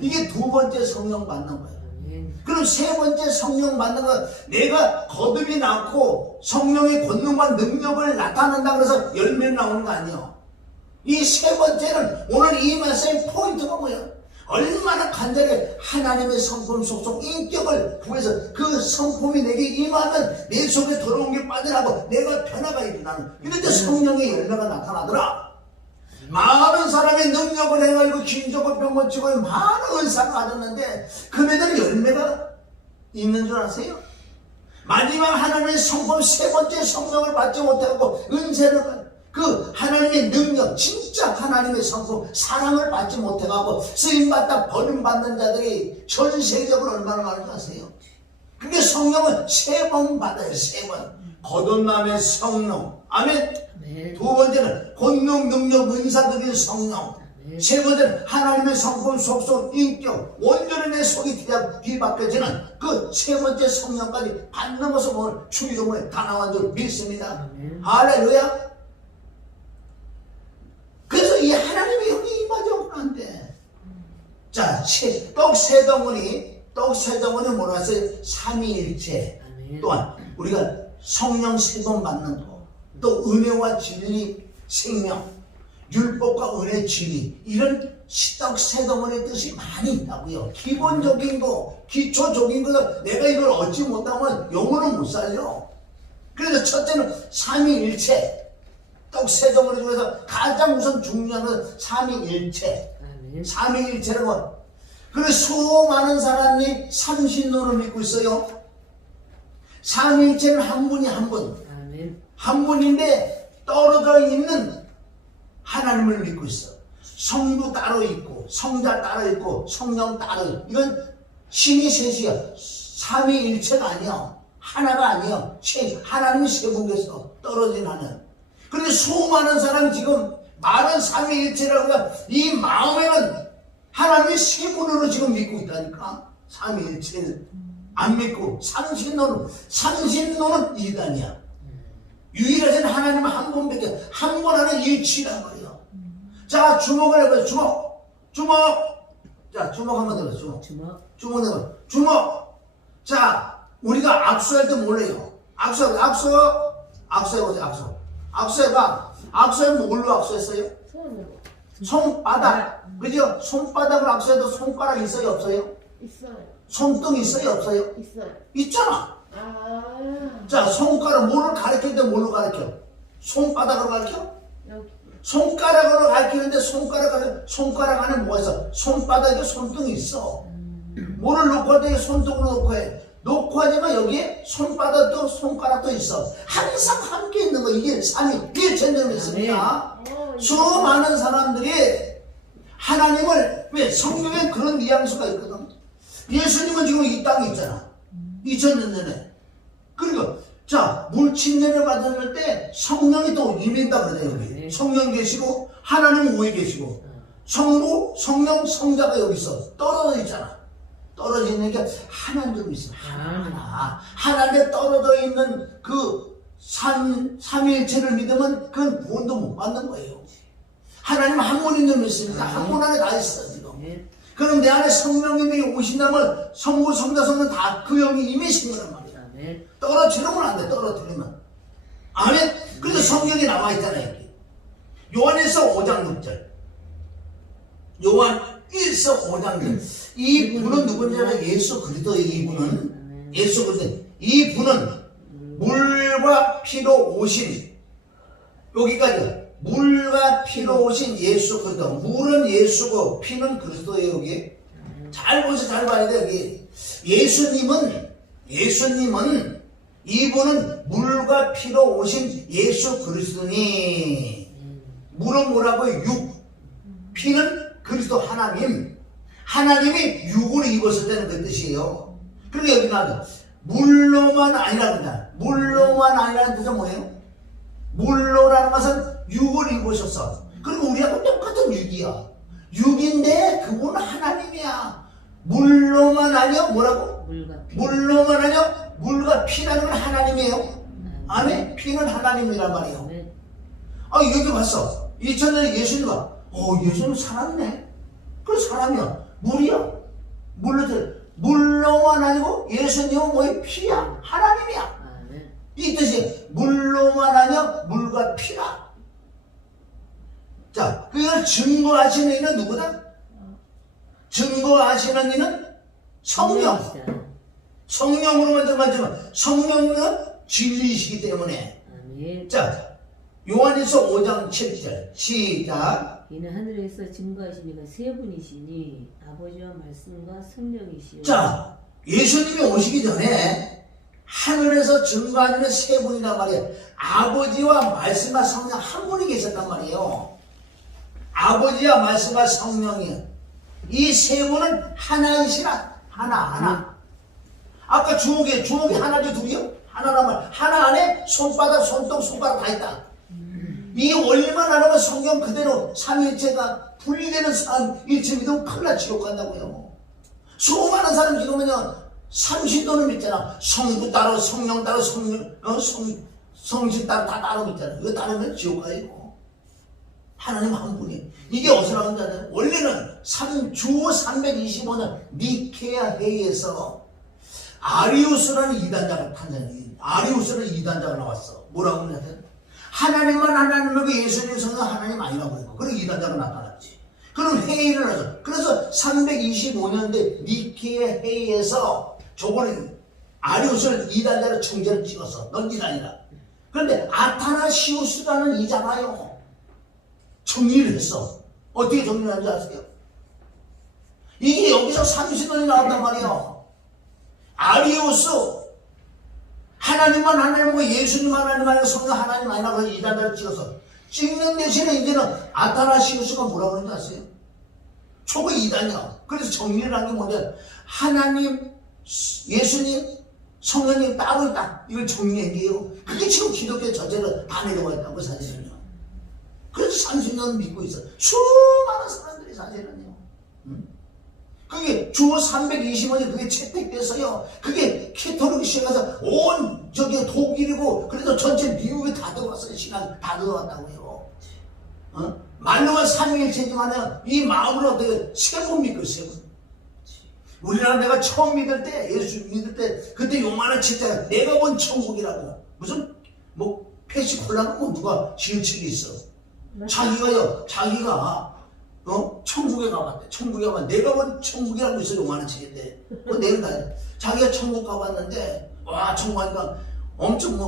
이게 두 번째 성령 받는 거예요. 그럼 세 번째 성령 받는 건 내가 거듭이 낳고 성령의 권능과 능력을 나타낸다 그래서 열매 나오는 거 아니에요. 이 세 번째는 오늘 이 말씀의 포인트가 뭐예요? 얼마나 간절히 하나님의 성품 속속 인격을 구해서 그 성품이 내게 임하면 내 속에 들어온 게 빠져나고 내가 변화가 일어나는 이럴 때 성령의 열매가 나타나더라. 많은 사람의 능력을 해가지고 기적을 병 고치고 많은 은사가 가졌는데 그네들 열매가 있는 줄 아세요? 마지막 하나님의 성품 세 번째 성령을 받지 못하고 은혜를 그 하나님의 능력 진짜 하나님의 성품 사랑을 받지 못해가고 쓰임받다 버림받는 자들이 전 세계적으로 얼마나 많은지 아세요? 그게 성령은 3번 받아요. 3번 거듭남의 성령 아멘. 두 번째는 권능 능력 은사들인 성령 세 번째는 하나님의 성품 속속 인격 온전히 내 속이 뒤바뀌어지는 그 세 번째 성령까지 받는 것을 오늘 주기도문에 다 나온 줄 믿습니다. 할렐루야. 그래서 이 하나님의 영이 임하죠. 그런데 자, 떡 세 덩어리 뭐라 했어요? 삼위일체. 또한 우리가 성령 3번 받는 거 또 은혜와 진리 생명 율법과 은혜 진리 이런 떡 세 덩어리의 뜻이 많이 있다고요. 기본적인 거 기초적인 거 내가 이걸 얻지 못하면 영으로 못 살려. 그래서 첫째는 삼위일체 떡 세 덩어리 중에서 가장 우선 중요한 건 삼위일체. 삼위일체라고. 그래서 수많은 사람이 삼신론을 믿고 있어요. 삼위일체는 한 분이 한 분. 한 분인데 떨어져 있는 하나님을 믿고 있어. 성부 따로 있고 성자 따로 있고 성령 따로 있고 이건 신이 셋이야. 삼위일체가 아니야. 하나가 아니야. 하나님이 세 분께서 떨어진 하나님. 그런데 수많은 사람이 지금 말은 삼위일체라고 하면 이 마음에는 하나님이 세 분으로 지금 믿고 있다니까. 삼위일체는 안 믿고 삼신론은 이단이야. 유일하신 하나님은 한 분밖에 한 분 안에 일치란 말이야. 자, 주먹을 해봐요. 주먹. 자, 주먹 한번 해봐요. 주먹 해봐요. 주먹. 자, 우리가 악수할 때 몰라요. 악수해보세요. 악수해봐. 악수하면 뭘로 악수했어요? 손바닥. 그죠? 손바닥으로 악수해도 손가락 있어요? 없어요? 있어요. 손등 있어요? 없어요? 있어요. 있잖아. 아, 자, 손가락 뭐를 가르칠 때 뭘로 가르쳐? 손바닥으로 가르쳐? 여기. 손가락으로 가르치는데 손가락 안에 뭐가 있어? 손바닥에 손등이 있어. 뭐를 놓고 하되 손등으로 놓고 해. 놓고 하지만 여기에 손바닥도 손가락도 있어. 항상 함께 있는 거. 이게 일천점이 있습니다. 수많은 사람들이 하나님을 왜 성경에 그런 뉘앙스가 있거든. 예수님은 지금 이 땅에 있잖아. 2000년 전에. 그러니까 자, 물침례를 받을 때 성령이 또 임한다 그러네요. 여기. 성령 계시고 하나님은 위에 계시고 성부, 성령, 성자가 여기 있어. 떨어져 있잖아. 떨어져 있는 게 하나님 있어. 하나. 하나님에 떨어져 있는 그 삼위일체를 믿으면 그건 구원도 못 받는 거예요. 하나님은 한 분인 줄 믿습니다. 한 분 안에 다 있어 지금. 그럼 내 안에 성령님이 오신다면 성부, 성자, 성령 다 그 영이 임하신 거란 말이야. 떨어지면 안 돼. 떨어뜨리면. 아멘. 그래서 성경에 나와 있잖아요. 여기. 요한일서 5장 6절. 요한 1서 5장 6절. 이 분은 누군지 알아요? 예수 그리스도의 이 분은 예수 그리스도. 이 분은 물과 피로 오신 여기까지 물과 피로 오신 예수 그리스도. 물은 예수고 피는 그리스도예요. 여기. 잘 보세요. 잘 봐야 돼. 여기. 예수님은 이분은 물과 피로 오신 예수 그리스도니. 물은 뭐라고요? 육. 피는 그리스도 하나님. 하나님이 육을 입었을 때는 그 뜻이에요. 그러니까 여기 나와요. 물로만 아니라 그냥. 물로만 아니라는 뜻은 뭐예요? 물로라는 것은 육을 입으셨어. 그리고 우리하고 똑같은 육이야. 육인데 그분은 하나님이야. 물로만 아니요? 뭐라고? 물로만 아니요? 물과 피라는 건 하나님이에요. 아멘? 피는 하나님이란 말이에요. 아, 여기 봤어. 2000년에 예수님 봐. 예수님 살았네. 그 사람이야. 물이야. 물로만 아니고 예수님은 뭐예요? 피야. 하나님이야. 이 뜻이 물로만 아니요? 물과 피라. 자, 그걸 증거하시는 이는 누구다? 증거하시는 이는 성령. 성령으로 만들면 성령은 진리이시기 때문에. 자, 요한일서 5장 7절 시작. 이는 하늘에서 증거하시니가 세 분이시니 아버지와 말씀과 성령이시요. 자, 예수님이 오시기 전에 하늘에서 증거하시는 세 분이란 말이에요. 아버지와 말씀과 성령 한 분이 계셨단 말이에요. 아버지와 말씀과 성령이요. 이 세 분은 하나이시라. 하나. 아까 주옥이 하나죠, 둘이요? 하나란 말. 하나 안에 손바닥, 손톱, 손가락 다 있다. 이 원리만 알아면 성경 그대로 삼위일체가 분리되는 일체 믿으면 큰일 나 지옥 간다고요. 수많은 사람 지금은요, 삼신도는 믿잖아. 성부 따로, 성령 따로, 성신 따로 다 따로 믿잖아. 이거 따르면 지옥 가요. 하나님 한 분이. 이게 어디서 나온 줄 알아요? 원래는 주 325년 니케아 회의에서 아리우스라는 이단자가 탄생해요. 아리우스라는 이단자가 나왔어. 뭐라고 그러냐면 하나님만 하나님이고 예수님 성령 하나님 아니라고 했고, 그리고 이단자가 나타났지. 그럼 회의를 하죠. 그래서 325년대 니케아 회의에서 저번에 아리우스를 이단자로 정죄를 찍었어. 넌 이단이다. 그런데 아타나시우스라는 이자가요, 정리를 했어. 어떻게 정리를 하는지 아세요? 이게 여기서 30년이 나왔단 말이에요. 아리우스, 하나님만 하나님이고 예수님 하나님 아니고 성령 하나님 아니라고 이단자를 찍어서 찍는 대신에 이제는 아타나시우스가 뭐라고 하는지 아세요? 초고 이단이야. 그래서 정리를 한 게 뭐냐, 하나님, 예수님, 성령님 따로 있다. 이걸 정리한 게요. 그게 지금 기독교 전체로 다 내려와 있다고 사실은요. 그래서 30년 믿고 있어. 수많은 사람들이 사실은요. 그게 주 320원이 그게 채택돼서요. 그게 캐톨릭 시행해서 온 저기 독일이고 그래도 전체 미국에 다 들어왔어요. 신앙 다 들어왔다고요. 말로만 삼위일체지만 이 마음으로 어떻게 세 번 믿고 있어요. 우리나라 내가 처음 믿을 때, 예수 믿을 때 그때 요만한 책자가 내가 본 천국이라고. 무슨 뭐 페시콜라는 뭐 누가 지은 책이 있어. 자기가 천국에 가봤대. 천국에 가봤는데 내가 본 천국이라고 있어 요만한 책인데 내가 자기가 천국 가봤는데 와 천국 가니까 엄청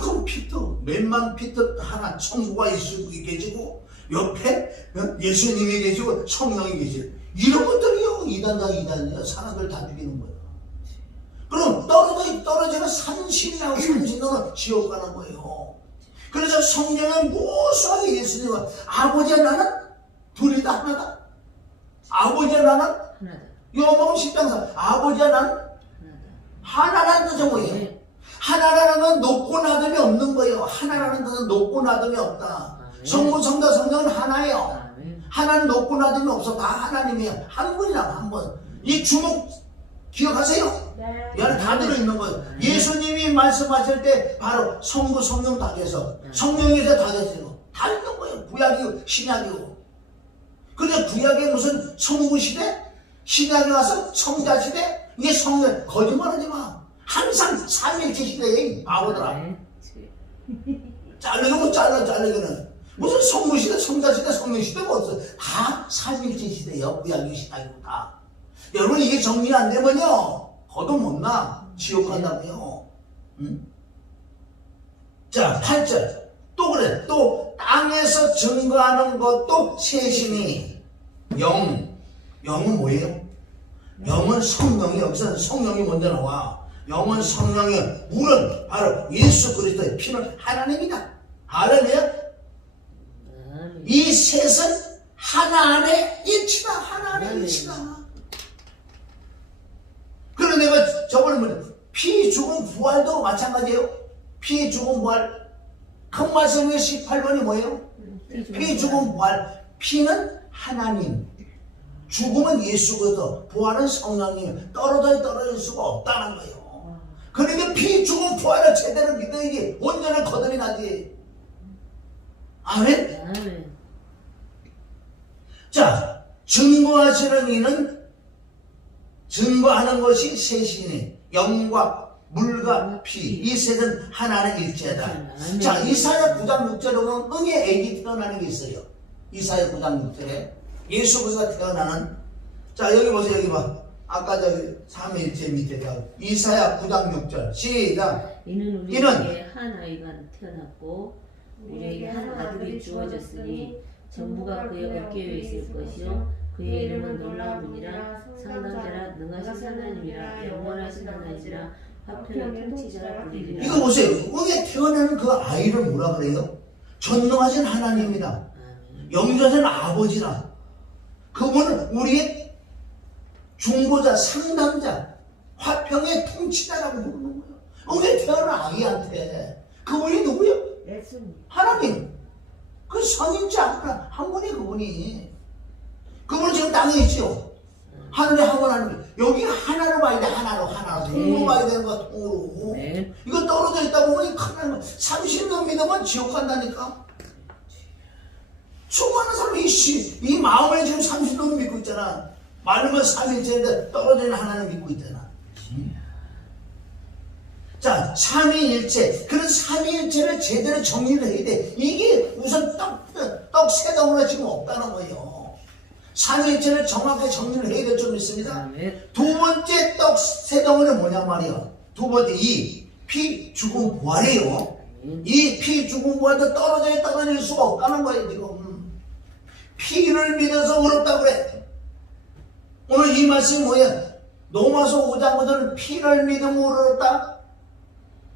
큰 피트 몇만 피트 하나 천국과 예수님이 계시고 옆에 예수님이 계시고 성령이 계시고 이런 것들이요 이단이야. 사람들 다 죽이는 거예요. 그럼 떨어지는 산신이라고 산신으로 지옥 가는 거예요. 그래서 성경은 무수하게 예수님은 아버지와 나는 둘이다 하나다. 아버지와 나는 하나다. 요한복음 10장에서 아버지와 나는 하나라는 뜻은 뭐예요? 하나라는 건 높고 낮음이 없는 거예요. 하나라는 뜻은 높고 낮음이 없다. 성부, 성자, 성령은 하나예요. 하나는 높고 낮음이 없어. 다 하나님이에요. 한 분이라고 한 분. 이 주목 기억하세요? 네. 이 안에 다 들어있는 거예요. 예수님이 말씀하실 때 바로 성부, 성령 다 계셔. 성령에서 다 계세요. 다 있는 거예요. 구약이고 신약이고. 그런데 구약에 무슨 성부 시대? 신약에 와서 성자 시대? 이게 성령 거짓말하지 마. 항상 삼일체 시대에 바보들아. 자르고 자르기는 무슨 성부 시대, 성자 시대, 성령 시대가 없어. 다 삼일체 시대예요. 구약이 신약이고 다. 여러분 이게 정리 안 되면요 거도 못 나. 지옥 간다고요. 응? 자 8절 또 그래. 또 땅에서 증거하는 것도 셋이니 영은 뭐예요? 영은 성령이 여기서 성령이 먼저 나와. 영은 성령이 물은 바로 예수 그리스도의 피는 하나님이다. 할렐루야. 이 셋은 하나 안에 일치다. 하나 안에 일치다. 그래서 내가 저번에 뭐냐 피 죽음 부활도 마찬가지예요. 피 죽음 부활 큰 말씀의 18번이 뭐예요? 피 죽음 부활. 피는 하나님, 죽음은 예수 그리스도, 부활은 성령님. 떨어질 수가 없다는 거예요. 그러니까 피 죽음 부활을 제대로 믿어야지 온전한 거듭이 나지. 아멘. 자, 증거하시는 이는 증거하는 것이 셋이니 영과 물과 피 이 셋은 하나는 일체다. 자, 이사야 9장 6절에 보면 응의 애기 태어나는 게 있어요. 이사야 9장 6절에 예수 그리스도가 태어나는. 자 여기 보세요. 여기 봐. 아까 저기 삼위일체 밑에 이사야 9장 6절 시작. 이는 우리에게 한 아이가 태어났고 우리에게 한 아들이 주어졌으니 정부가 그의 어깨에 있을 것이요 그의 이름은 놀라운 분이라 상당자라 능하신 하나님이라 영원하신 하나님이라 화평의 통치자라 불리리라. 이거 보세요. 응에 태어나는 그 아이를 뭐라 그래요? 전능하신 하나님이다. 영전한 아버지라. 그분은 우리의 중보자, 상담자, 화평의 통치자라고 부르는 거예요. 응에 태어난 아이한테 그분이 누구예요? 예수님. 하나님. 그 성인자 한 분이 그분이. 그분은 지금 땅에 있죠. 하늘에 한 분 하는 여기 하나로 봐야 돼. 하나로 통으로 봐야 되는 거야. 통으로. 이거 떨어져 있다 보면 큰일 나. 30년 믿으면 지옥 간다니까. 수많은 사람이 이 마음에 지금 30년 믿고 있잖아. 말하면 삼일체인데 떨어지는 하나님 믿고 있잖아. 자, 삼위일체. 그런 삼위일체를 제대로 정리를 해야 돼. 이게 우선 떡 세 덩어리가 지금 없다는 거예요. 삼위일체를 정확하게 정리를 해야 될 줄 믿습니다. 두 번째 떡 세 덩어리는 뭐냐 말이야. 두 번째 이 피 죽음 부활이에요. 이 피 죽음 부활도 떨어질 수가 없다는 거예요. 지금 피를 믿어서 어렵다고 그래. 오늘 이 말씀이 뭐야? 로마서 5장 5절은 피를 믿음으로 어렵다.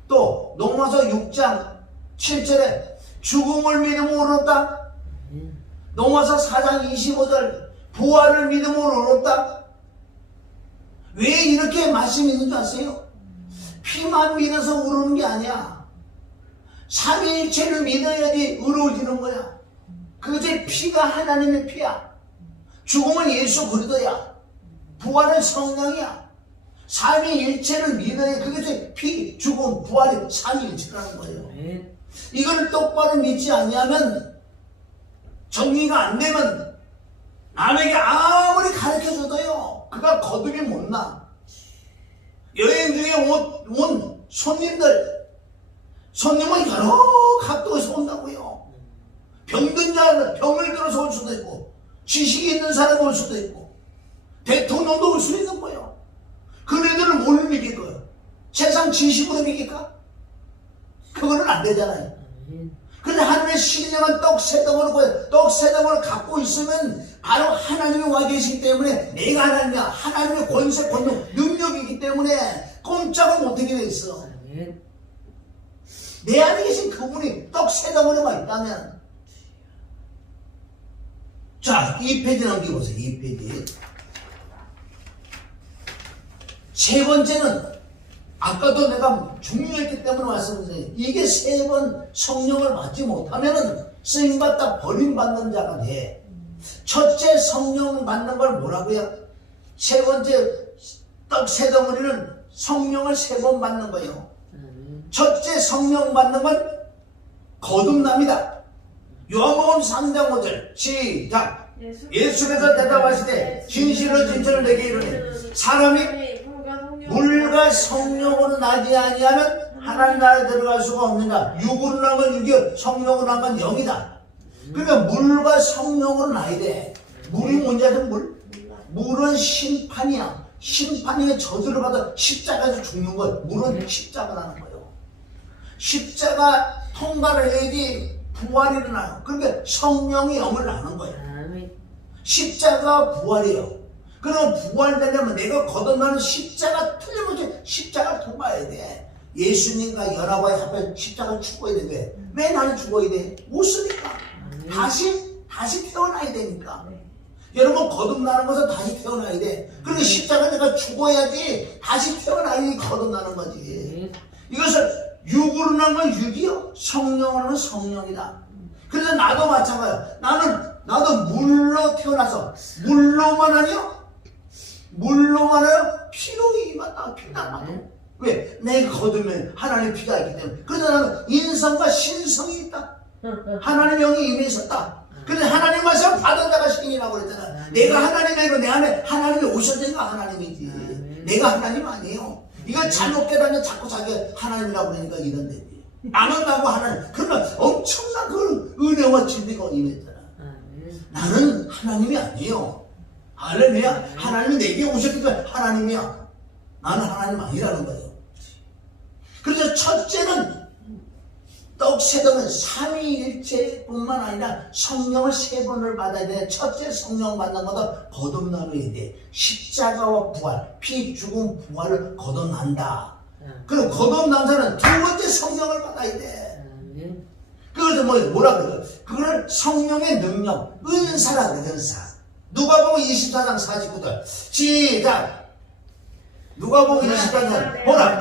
또 로마서 6장 7절에 죽음을 믿음으로 어렵다. 로마서 4장 25절 부활을 믿음으로 어렵다. 왜 이렇게 말씀이 있는 줄 아세요? 피만 믿어서 의로운 게 아니야. 삼위일체를 믿어야지 의로워지는 거야. 그것이 피가 하나님의 피야. 죽음은 예수 그리스도야. 부활은 성령이야. 삼위일체를 믿어야 그것이 피, 죽음, 부활이 삼위일체라는 거예요. 이걸 똑바로 믿지 않냐면 정리가 안 되면 남에게 아무리 가르쳐줘도요 그가 거듭이 못 나. 여행 중에 온 손님은 여러 각도에서 온다고요. 병든 자는 병을 들어서 올 수도 있고 지식이 있는 사람이 올 수도 있고 대통령도 올 수 있는 거예요. 그네들을 뭘로 믿길 거예요? 세상 지식으로 믿길까? 그거는 안 되잖아요. 근데 하늘의 신령한 떡 세 덩어리를 갖고 있으면 바로 하나님이 와 계시기 때문에 내가 하나님이야. 하나님의 권세, 권능, 능력이기 때문에 꼼짝을 못하게 돼 있어. 내 안에 계신 그분이 떡 세 덩어리만 있다면. 자, 2페이지 넘겨보세요. 2페이지. 세 번째는 아까도 내가 중요했기 때문에 말씀드렸어요. 이게 세 번 성령을 받지 못하면 쓰임받다 버림받는 자가 돼. 첫째 성령 받는 걸 뭐라고요? 세 번째 떡 세 덩어리는 성령을 세 번 받는 거예요. 첫째 성령 받는 건 거듭납니다. 요한복음 3장 5절 시작. 예수께서 대답하시되 진실로 진실로 내게 이르노니 사람이 물과 성령으로 나지 아니하면 하나님 나라에 들어갈 수가 없느냐. 육으로 난 건 육이요 성령으로 난 건 영이다. 그러니까 물과 성령으로 나야 돼. 물이 뭔지 아세요? 물은 심판이야. 심판의 저주를 받아 십자가에서 죽는 거예요. 물은 십자가라는 거예요. 십자가 통과를 해야지 부활이 일어나요. 그러니까 성령이 영을 나는 거예요. 십자가 부활이에요. 그럼 부활되려면 내가 거듭나는 십자가 틀림없이 십자가를 통과해야 돼. 예수님과 연합하여 합해 십자가를 죽어야 돼. 왜 나는 죽어야 돼? 못 쓰니까. 다시 태어나야 되니까. 여러분 거듭나는 것은 다시 태어나야 돼. 그러니까 십자가 내가 죽어야지 다시 태어나야지 거듭나는 거지. 이것을 육으로 난 건 육이요 성령으로 는 성령이다. 그래서 나도 마찬가지야. 나도 물로 태어나서 물로만 하냐? 물로만 하여 피로 임한다. 피나마도. 왜? 내가 거두면 하나님의 피가 있기 때문에. 그래서 나는 인성과 신성이 있다. 하나님 영이 임해 있었다. 근데 하나님 말씀 받은 자가 신이라고 그랬잖아. 내가 하나님이고 내 안에 하나님이 오셨으니까 하나님이지. 내가 하나님 아니에요. 이거 잘못 깨닫는 자꾸 자기 하나님이라고 그러니까 이런 데지. 나는 나고 하나님. 그러면 엄청난 그 은혜와 진리가 임했잖아. 나는 하나님이 아니에요. 할렐루야. 하나님이 내게 오셨으니까 하나님이야. 나는 하나님 아니라는 거예요. 그래서 첫째는 떡 세 덩은 삼위일체뿐만 아니라 성령을 세 번을 받아야 돼. 첫째 성령 받는 것도 거듭나야 돼. 십자가와 부활, 피 죽음 부활을 거듭난다. 그럼 거듭난 자는 두 번째 성령을 받아야 돼. 그것도 뭐라 그래요? 그걸 성령의 능력, 은사라 그래. 은사. 누가복음 24장 49절 시작. 누가복음 24장 보라,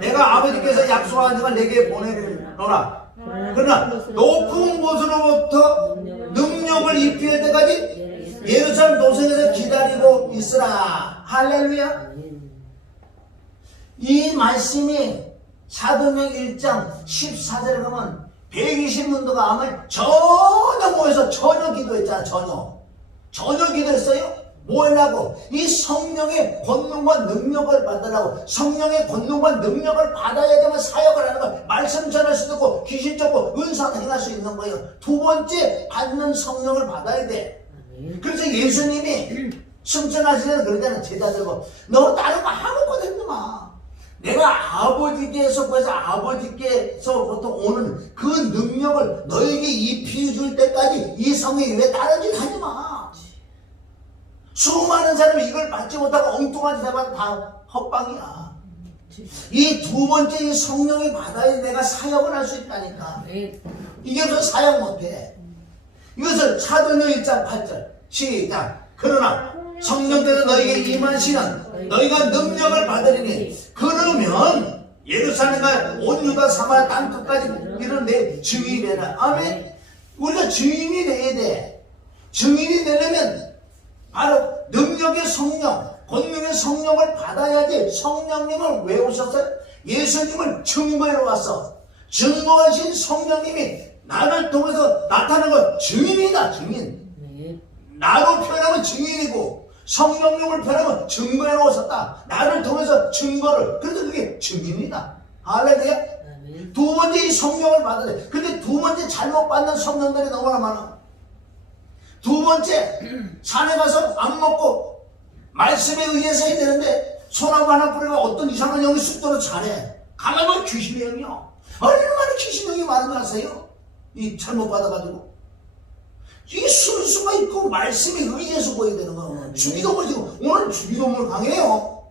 내가 아버지께서 약속한 자가 내게 보내리노라. 그러나 높은 곳으로부터 능력을 입힐 때까지 예루살렘 도성에서 기다리고 있으라. 할렐루야. 이 말씀이 사도행 1장 14절에 가면 120문도가 암을 전혀 모여서 전혀 기도했잖아. 전혀 기도했어요. 뭐 하려고? 이 성령의 권능과 능력을 받으라고. 성령의 권능과 능력을 받아야 되면 사역을 하는 거예요. 말씀 전할 수도 있고 귀신 쫓고 은사도 행할 수 있는 거예요. 두 번째 받는 성령을 받아야 돼. 그래서 예수님이 승천하시는 그러잖아요. 제자들고 너 다른 거 아무것도 했지 마. 내가 아버지께서 구해서 아버지께서부터 오는 그 능력을 너에게 입혀줄 때까지 이 성령이 왜 다른 짓 하지 마. 수많은 사람이 이걸 받지 못하고 엉뚱한 짓 해봐도 다 헛방이야. 이 두 번째 이 성령이 받아야 내가 사역을 할 수 있다니까. 이게 무슨 사역 못해. 이것을 사도행 1장 8절 시작. 그러나 성령께서 너희에게 임하시는 너희가 능력을 받으리니 그러면 예루살렘과 온 유다 사마리아 땅 끝까지 이런 내 증인이 되라. 아멘. 우리가 증인이 돼야 돼. 증인이 되려면 바로 능력의 성령, 권능의 성령을 받아야지. 성령님을 왜 오셨어요? 예수님을 증거해 왔어. 증거하신 성령님이 나를 통해서 나타나는 건 증인이다. 증인. 나로 표현하면 증인이고 성령님을 표현하면 증거해 오셨다. 나를 통해서 증거를. 그래서 그게 증인이다. 할렐루야. 두 번째 이 성령을 받아야 돼. 근데 두 번째 잘못 받는 성령들이 너무나 많아. 두 번째, 산에 가서 안 먹고 말씀에 의해서 해야 되는데 소나무 하나 뿌리가 어떤 이상한 영이 쑥 들어 자네. 가만히 보면 귀신의 영이요. 얼마나 귀신의 영이 많은 거 아세요? 이 잘못 받아가지고. 이게 순수가 있고 말씀에 의해서 보여야 되는 거예요. 주기도문 지금 오늘 주기도문 강해요.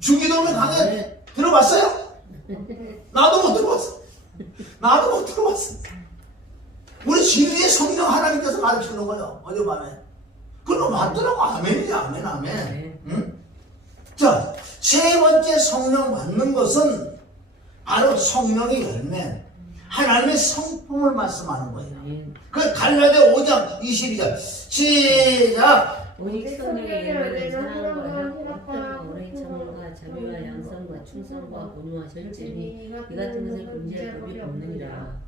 주기도문 강해 들어봤어요? 나도 못 들어봤어. 나도 못 들어봤어. 우리 진리의 성령 하나님께서 가르치는 거예요. 어젯밤에. 그럼 맞더라고. 아멘이지. 아멘 아멘. 응? 자, 세 번째 성령 받는 것은 바로 성령의 열매, 하나님의 성품을 말씀하는 거예요. 그 갈라디아 5장 22절 시작. 오직 성령의 열매는 사랑과 협력과 오래 참음과 자비와 양성과 충성과 온유와 절제니 이 같은 것을 금지할 법이 없느니라.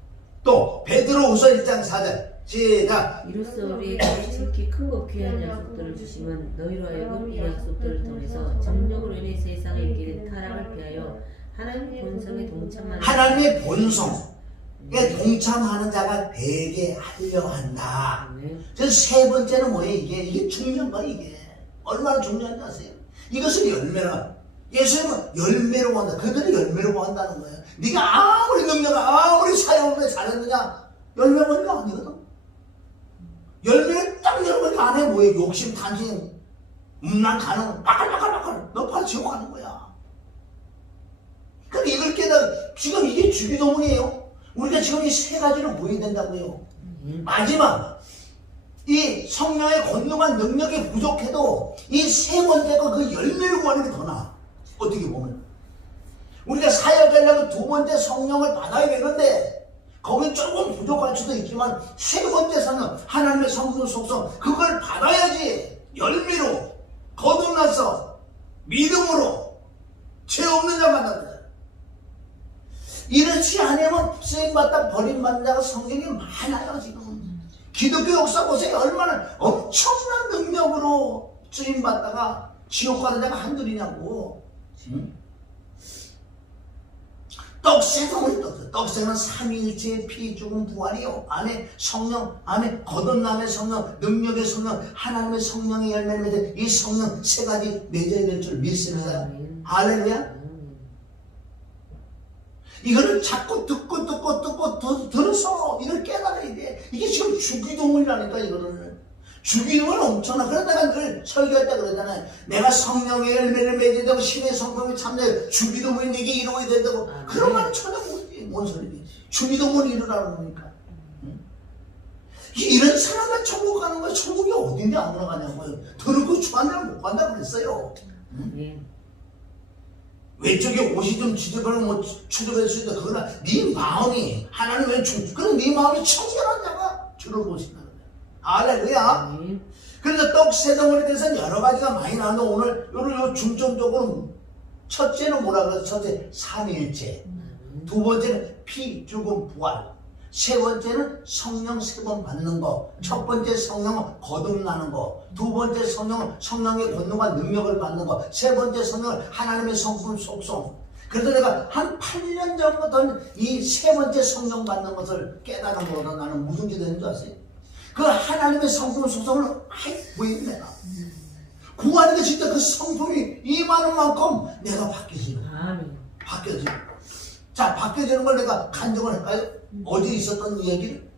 또 베드로후서 1장 4절 시작. 이로써 우리에게 지극히 크고 귀한 약속들을 주시면 너희로 하여금 이 약속들을 통해서 정력으로 인해 세상에 있게 된 타락을 피하여 하나님의 본성에 동참하는 하나님의 본성에 동참하는 자가 되게 하려 한다. 그래서 세 번째는 뭐예요? 이게 중요한 거예요. 이게 얼마나 중요한지 아세요? 이것을 열매라. 예수님은 열매로 한다. 그들이 열매로 한다는 거예요. 네가 아무리 능력, 아무리 사역을 잘했느냐 열매 보는 거 아니거든. 열매를 딱 열어보니까 안에 뭐예요? 욕심, 탄심, 음란, 가능, 바글바글바글 너 바로 지옥 가는 거야. 그럼 이걸 깨달아. 지금 이게 주기도문이에요. 우리가 지금 이 세 가지를 보여야 된다고요. 마지막 이 성령의 권능한 능력이 부족해도 이 세 번째가 그 열매를 구하는 게 더 나아. 어떻게 보면 우리가 사역하려면 두 번째 성령을 받아야 되는데 거기 조금 부족할 수도 있지만 세 번째 성령 하나님의 성품 속성 그걸 받아야지 열매로 거듭나서 믿음으로 죄 없는 자 만난다. 이렇지 않으면 쓰임받다 버림받는 자가 성경이 많아요. 지금 기독교 역사 보세요. 얼마나 엄청난 능력으로 쓰임받다가 지옥 가는 자가 한둘이냐고. 떡새는 떡새는 삼위일체의 피 죽음 부활이요. 안에 성령, 안에 거듭남의 성령, 능력의 성령, 하나님의 성령의 열매를 맺은 이 성령 세 가지 맺어야 될 줄 믿습니다. 할렐루야. 이거를 자꾸 듣고 들어서 이걸 깨달아야 돼. 이게 지금 주기도문이라니까. 이거를 주기도문 엄청나. 그래서 내가 늘 설교할 때 그러잖아요. 내가 성령의 열매를 맺어야 되고 신의 성품이 참되 주기도문이 내게 이루어야 된다고. 그런 말은 전혀 모르지. 뭔 소리지. 주기도문을 이루라고 그러니까. 이런 사람만 천국 가는 거야. 천국이 어딘데 아무나 가냐고요. 더럽고 추한 데는 못 간다고 그랬어요. 외적에 옷이 좀 지저분하면 뭐 추접할 수 있다. 그러나 네 마음이 하나님의 그럼 네 마음이 청결한 자가 주를 보신다는 거야. 할렐루야. 그래서 떡 세 덩어리에 대해서는 여러 가지가 많이 나오는데 오늘 요 중점적으로 첫째는 뭐라 그래서 첫째 삼위일체, 두 번째는 피 죽음 부활, 세 번째는 성령 세 번 받는 거, 첫 번째 성령은 거듭나는 거, 두 번째 성령은 성령의 권능과 능력을 받는 거, 세 번째 성령은 하나님의 성품 속성. 그래서 내가 한 8년 전부터 이 세 번째 성령 받는 것을 깨달은 거로 나는 무슨 게 되는 줄 아세요? 그 하나님의 성품 속성을 많이 보이는 내가 구하는 게 진짜 그 성품이 임하는 만큼 내가 바뀌어지는 거야. 바뀌어지는 거야. 자, 바뀌어지는 걸 내가 간증을 할까요? 어제 있었던 이야기를?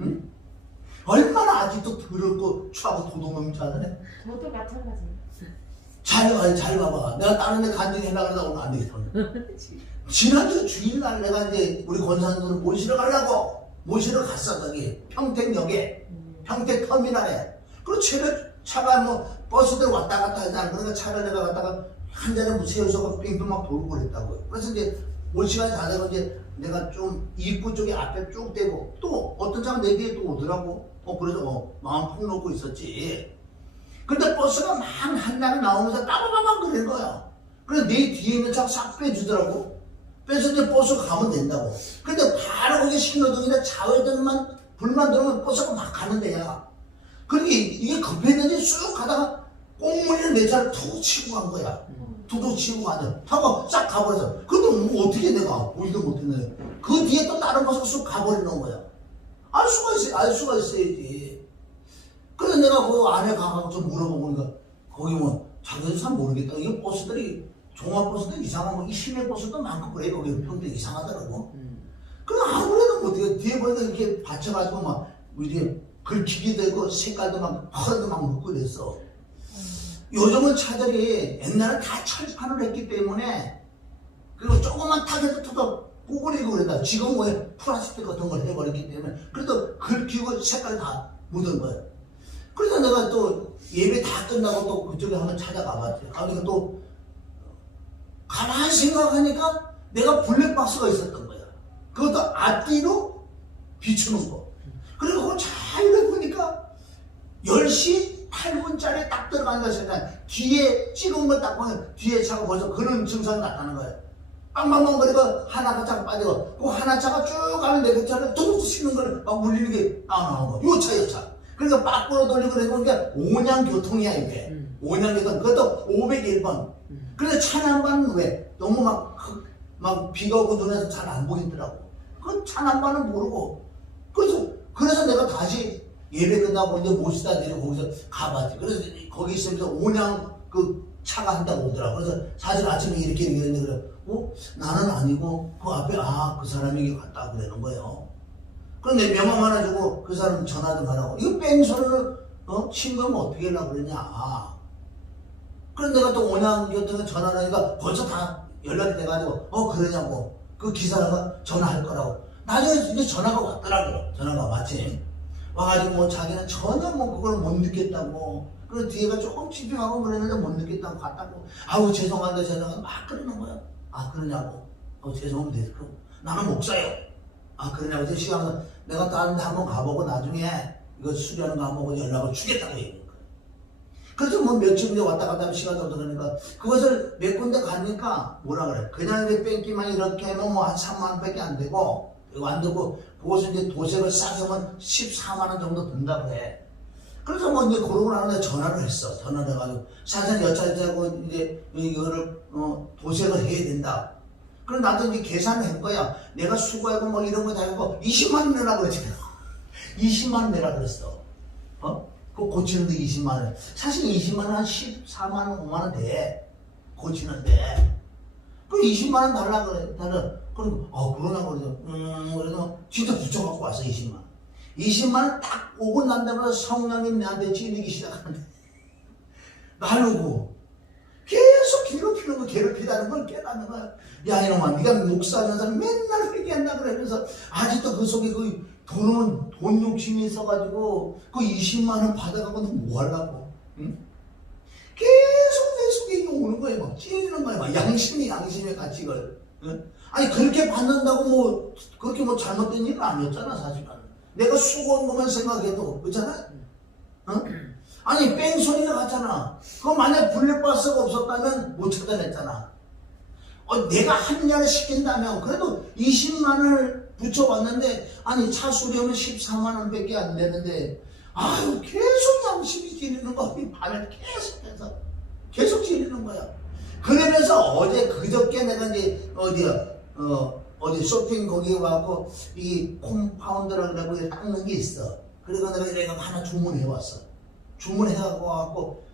응? 얼마나 아직도 더럽고 추하고 도둑놈인 줄 아네? 저도 마찬가지예요. 잘 봐봐. 내가 다른 데 간증하려고 하다 오늘 안 되겠다. 지난주 주일날 내가 이제 우리 권사님들을 모시러 가려고 모시러 갔어. 거기 평택역에 평택터미널에. 그리고 차가 뭐 버스들 왔다 갔다 하잖아. 그러니까 차를 내가 갔다가 한 자리에 세워서 빙빙 막 돌고 그랬다고요. 그래서 이제 올 시간이 다 되고 이제 내가 좀 입구 쪽에 앞에 쭉 대고 또 어떤 차가 내 뒤에 또 오더라고. 그래서 마음 푹 놓고 있었지. 근데 버스가 막 한나가 나오면서 따바바박 그런 거야. 그래서 내 뒤에 있는 차 싹 빼주더라고. 빼서 이제 버스 가면 된다고. 근데 바로 거기 신호등이나 좌회전만 불만 들어오면 버스가 막 가는 데야. 그러니까 이게 급했는지 쑥 가다가 꽁물리는 내 차를 툭 치고 간 거야. 툭툭 치고 가자. 하고 싹 가버려서. 근데 뭐 어떻게 내가 보지도 못했네. 그 뒤에 또 다른 버스가 쑥 가버리는 거야. 알 수가 있어야지. 그래서 내가 그 안에 가서 좀 물어보니까 거기 뭐 자기도 잘 모르겠다. 이 버스들이 종합버스도 이상하고 이 시내버스도 많고 그래. 거기 평택 이상하더라고. 그럼 아무래도 못해. 뒤에 보니까 이렇게 받쳐가지고 막 이렇게 긁히기도 되고 색깔도 막 펄도 막 묻고 그랬어. 요즘은 차들이 옛날에 다 철판을 했기 때문에 그리고 조금만 타게도 뜯어 구부리고 그랬다. 지금 뭐 플라스틱 같은 걸 해버렸기 때문에 그래도 긁히고 색깔이 다 묻은 거야. 그래서 내가 또 예배 다 끝나고 또 그쪽에 한번 찾아가 봤지. 가니까 또 가만히 생각하니까 내가 블랙박스가 있었던 거야. 그것도 앞뒤로 비추는 거. 그리고 그걸 잘 보니까 10시 8분짜리 딱 들어간다 생각. 뒤에 찍은 걸 딱 보면 뒤에 차가 벌써 그런 증상이 나타나는 거야. 빵빵빵거리고 하나가 쫙 빠지고 그 하나 차가 쭉 가면 내 그 차를 툭 치는 걸 막 울리는 게 나오는 거. 요 차, 요 차. 그러니까 밖으로 돌리고 그러니까 온양교통이야 이게. 온양교통. 그것도 501번. 그래서 차남반은 왜? 너무 막 비가 오고 눈에서 잘 안 보이더라고. 그 차남반은 모르고. 그래서 내가 다시 예배 끝나고 이제 모시다 내려 거기서 가봤지. 그래서 거기 있으면서 온양 그 차가 한다고 오더라고. 그래서 사실 아침에 이렇게 얘기했는데 그래. 나는 아니고 그 앞에 그 사람이 갔다 그러는 거예요. 그런데 명함 하나 주고 그 사람 전화 좀 하라고. 이거 뺑소리를 친구면 어떻게 하려고 그러냐. 그런데 내가 또 온양교통에 전화를 하니까 벌써 다 연락이 돼가지고 그러냐고. 그 기사가 전화할 거라고. 나중에 이제 전화가 왔더라고. 전화가 마침 와가지고 뭐 자기는 전혀 뭐 그걸 못 느꼈다고. 그래서 뒤에가 조금 집중하고 그랬는데 못 느꼈다고 갔다고. 아우 죄송한데 막 그러는 거야. 그러냐고. 죄송하면 됐어. 나는 목사요. 그러냐고. 저 시간은 내가 다른 데 한번 가보고 나중에 이거 수리하는 거 한번 보고 연락을 주겠다고 얘기한 거야. 그래서 뭐 며칠 후에 왔다 갔다 하면 시간이 없으니까 그것을 몇 군데 가니까 뭐라 그래. 그냥 이제 뺑기만 이렇게 하면 뭐 한 3만 원밖에 안 되고 안 되고 그것을 이제 도색을 싸게 하면 14만 원 정도 든다 그래. 그래서 뭐 이제 그러고 나는데 전화를 했어. 전화를 해가지고 사실 여차하고 이제 이거를 도색을 해야 된다. 그럼 나도 이제 계산을 한 거야. 내가 수고하고 뭐 이런 거 다 하고 20만 원 내라 그랬지. 20만 원 내라 그랬어. 그 고치는데 20만 원. 사실 20만 원 한 14만 원, 5만 원 돼. 고치는데. 그 20만 원 달라 그래. 그럼 그러나 그래서 진짜 붙여갖고 왔어 20만 원. 20만 원 딱 오고 난 다음에 성령님 내한테 찔리기 시작하는데 나르고 계속 괴롭히다는 걸 깨닫는 거야. 야 이놈아 네가 목사하면서 맨날 회개한다 그러면서 아직도 그 속에 그 돈 욕심이 있어가지고 그 20만 원 받아가고 너 뭐 하려고? 응? 계속 내 속에 오는 거야. 막 찔리는 거야. 막 양심의 가치걸. 응? 아니 그렇게 받는다고 뭐 그렇게 뭐 잘못된 일은 아니었잖아 사실은. 내가 수고한 것만 생각해도 그렇잖아. 아니 뺑소니가 같잖아. 그거 만약 블랙박스가 없었다면 못 찾아냈잖아. 내가 합리화를 시킨다면 그래도 20만 원을 붙여봤는데 아니 차 수리하면 14만 원밖에 안 되는데 계속 양심이 찔리는 거야. 밤에 계속 찔리는 거야. 그러면서 그저께 내가 이제 어디 쇼핑 거기에 와갖고 이 콤파운드라고 그래갖고 닦는 게 있어. 그래서 내가 하나 주문해왔어. 주문해갖고 와갖고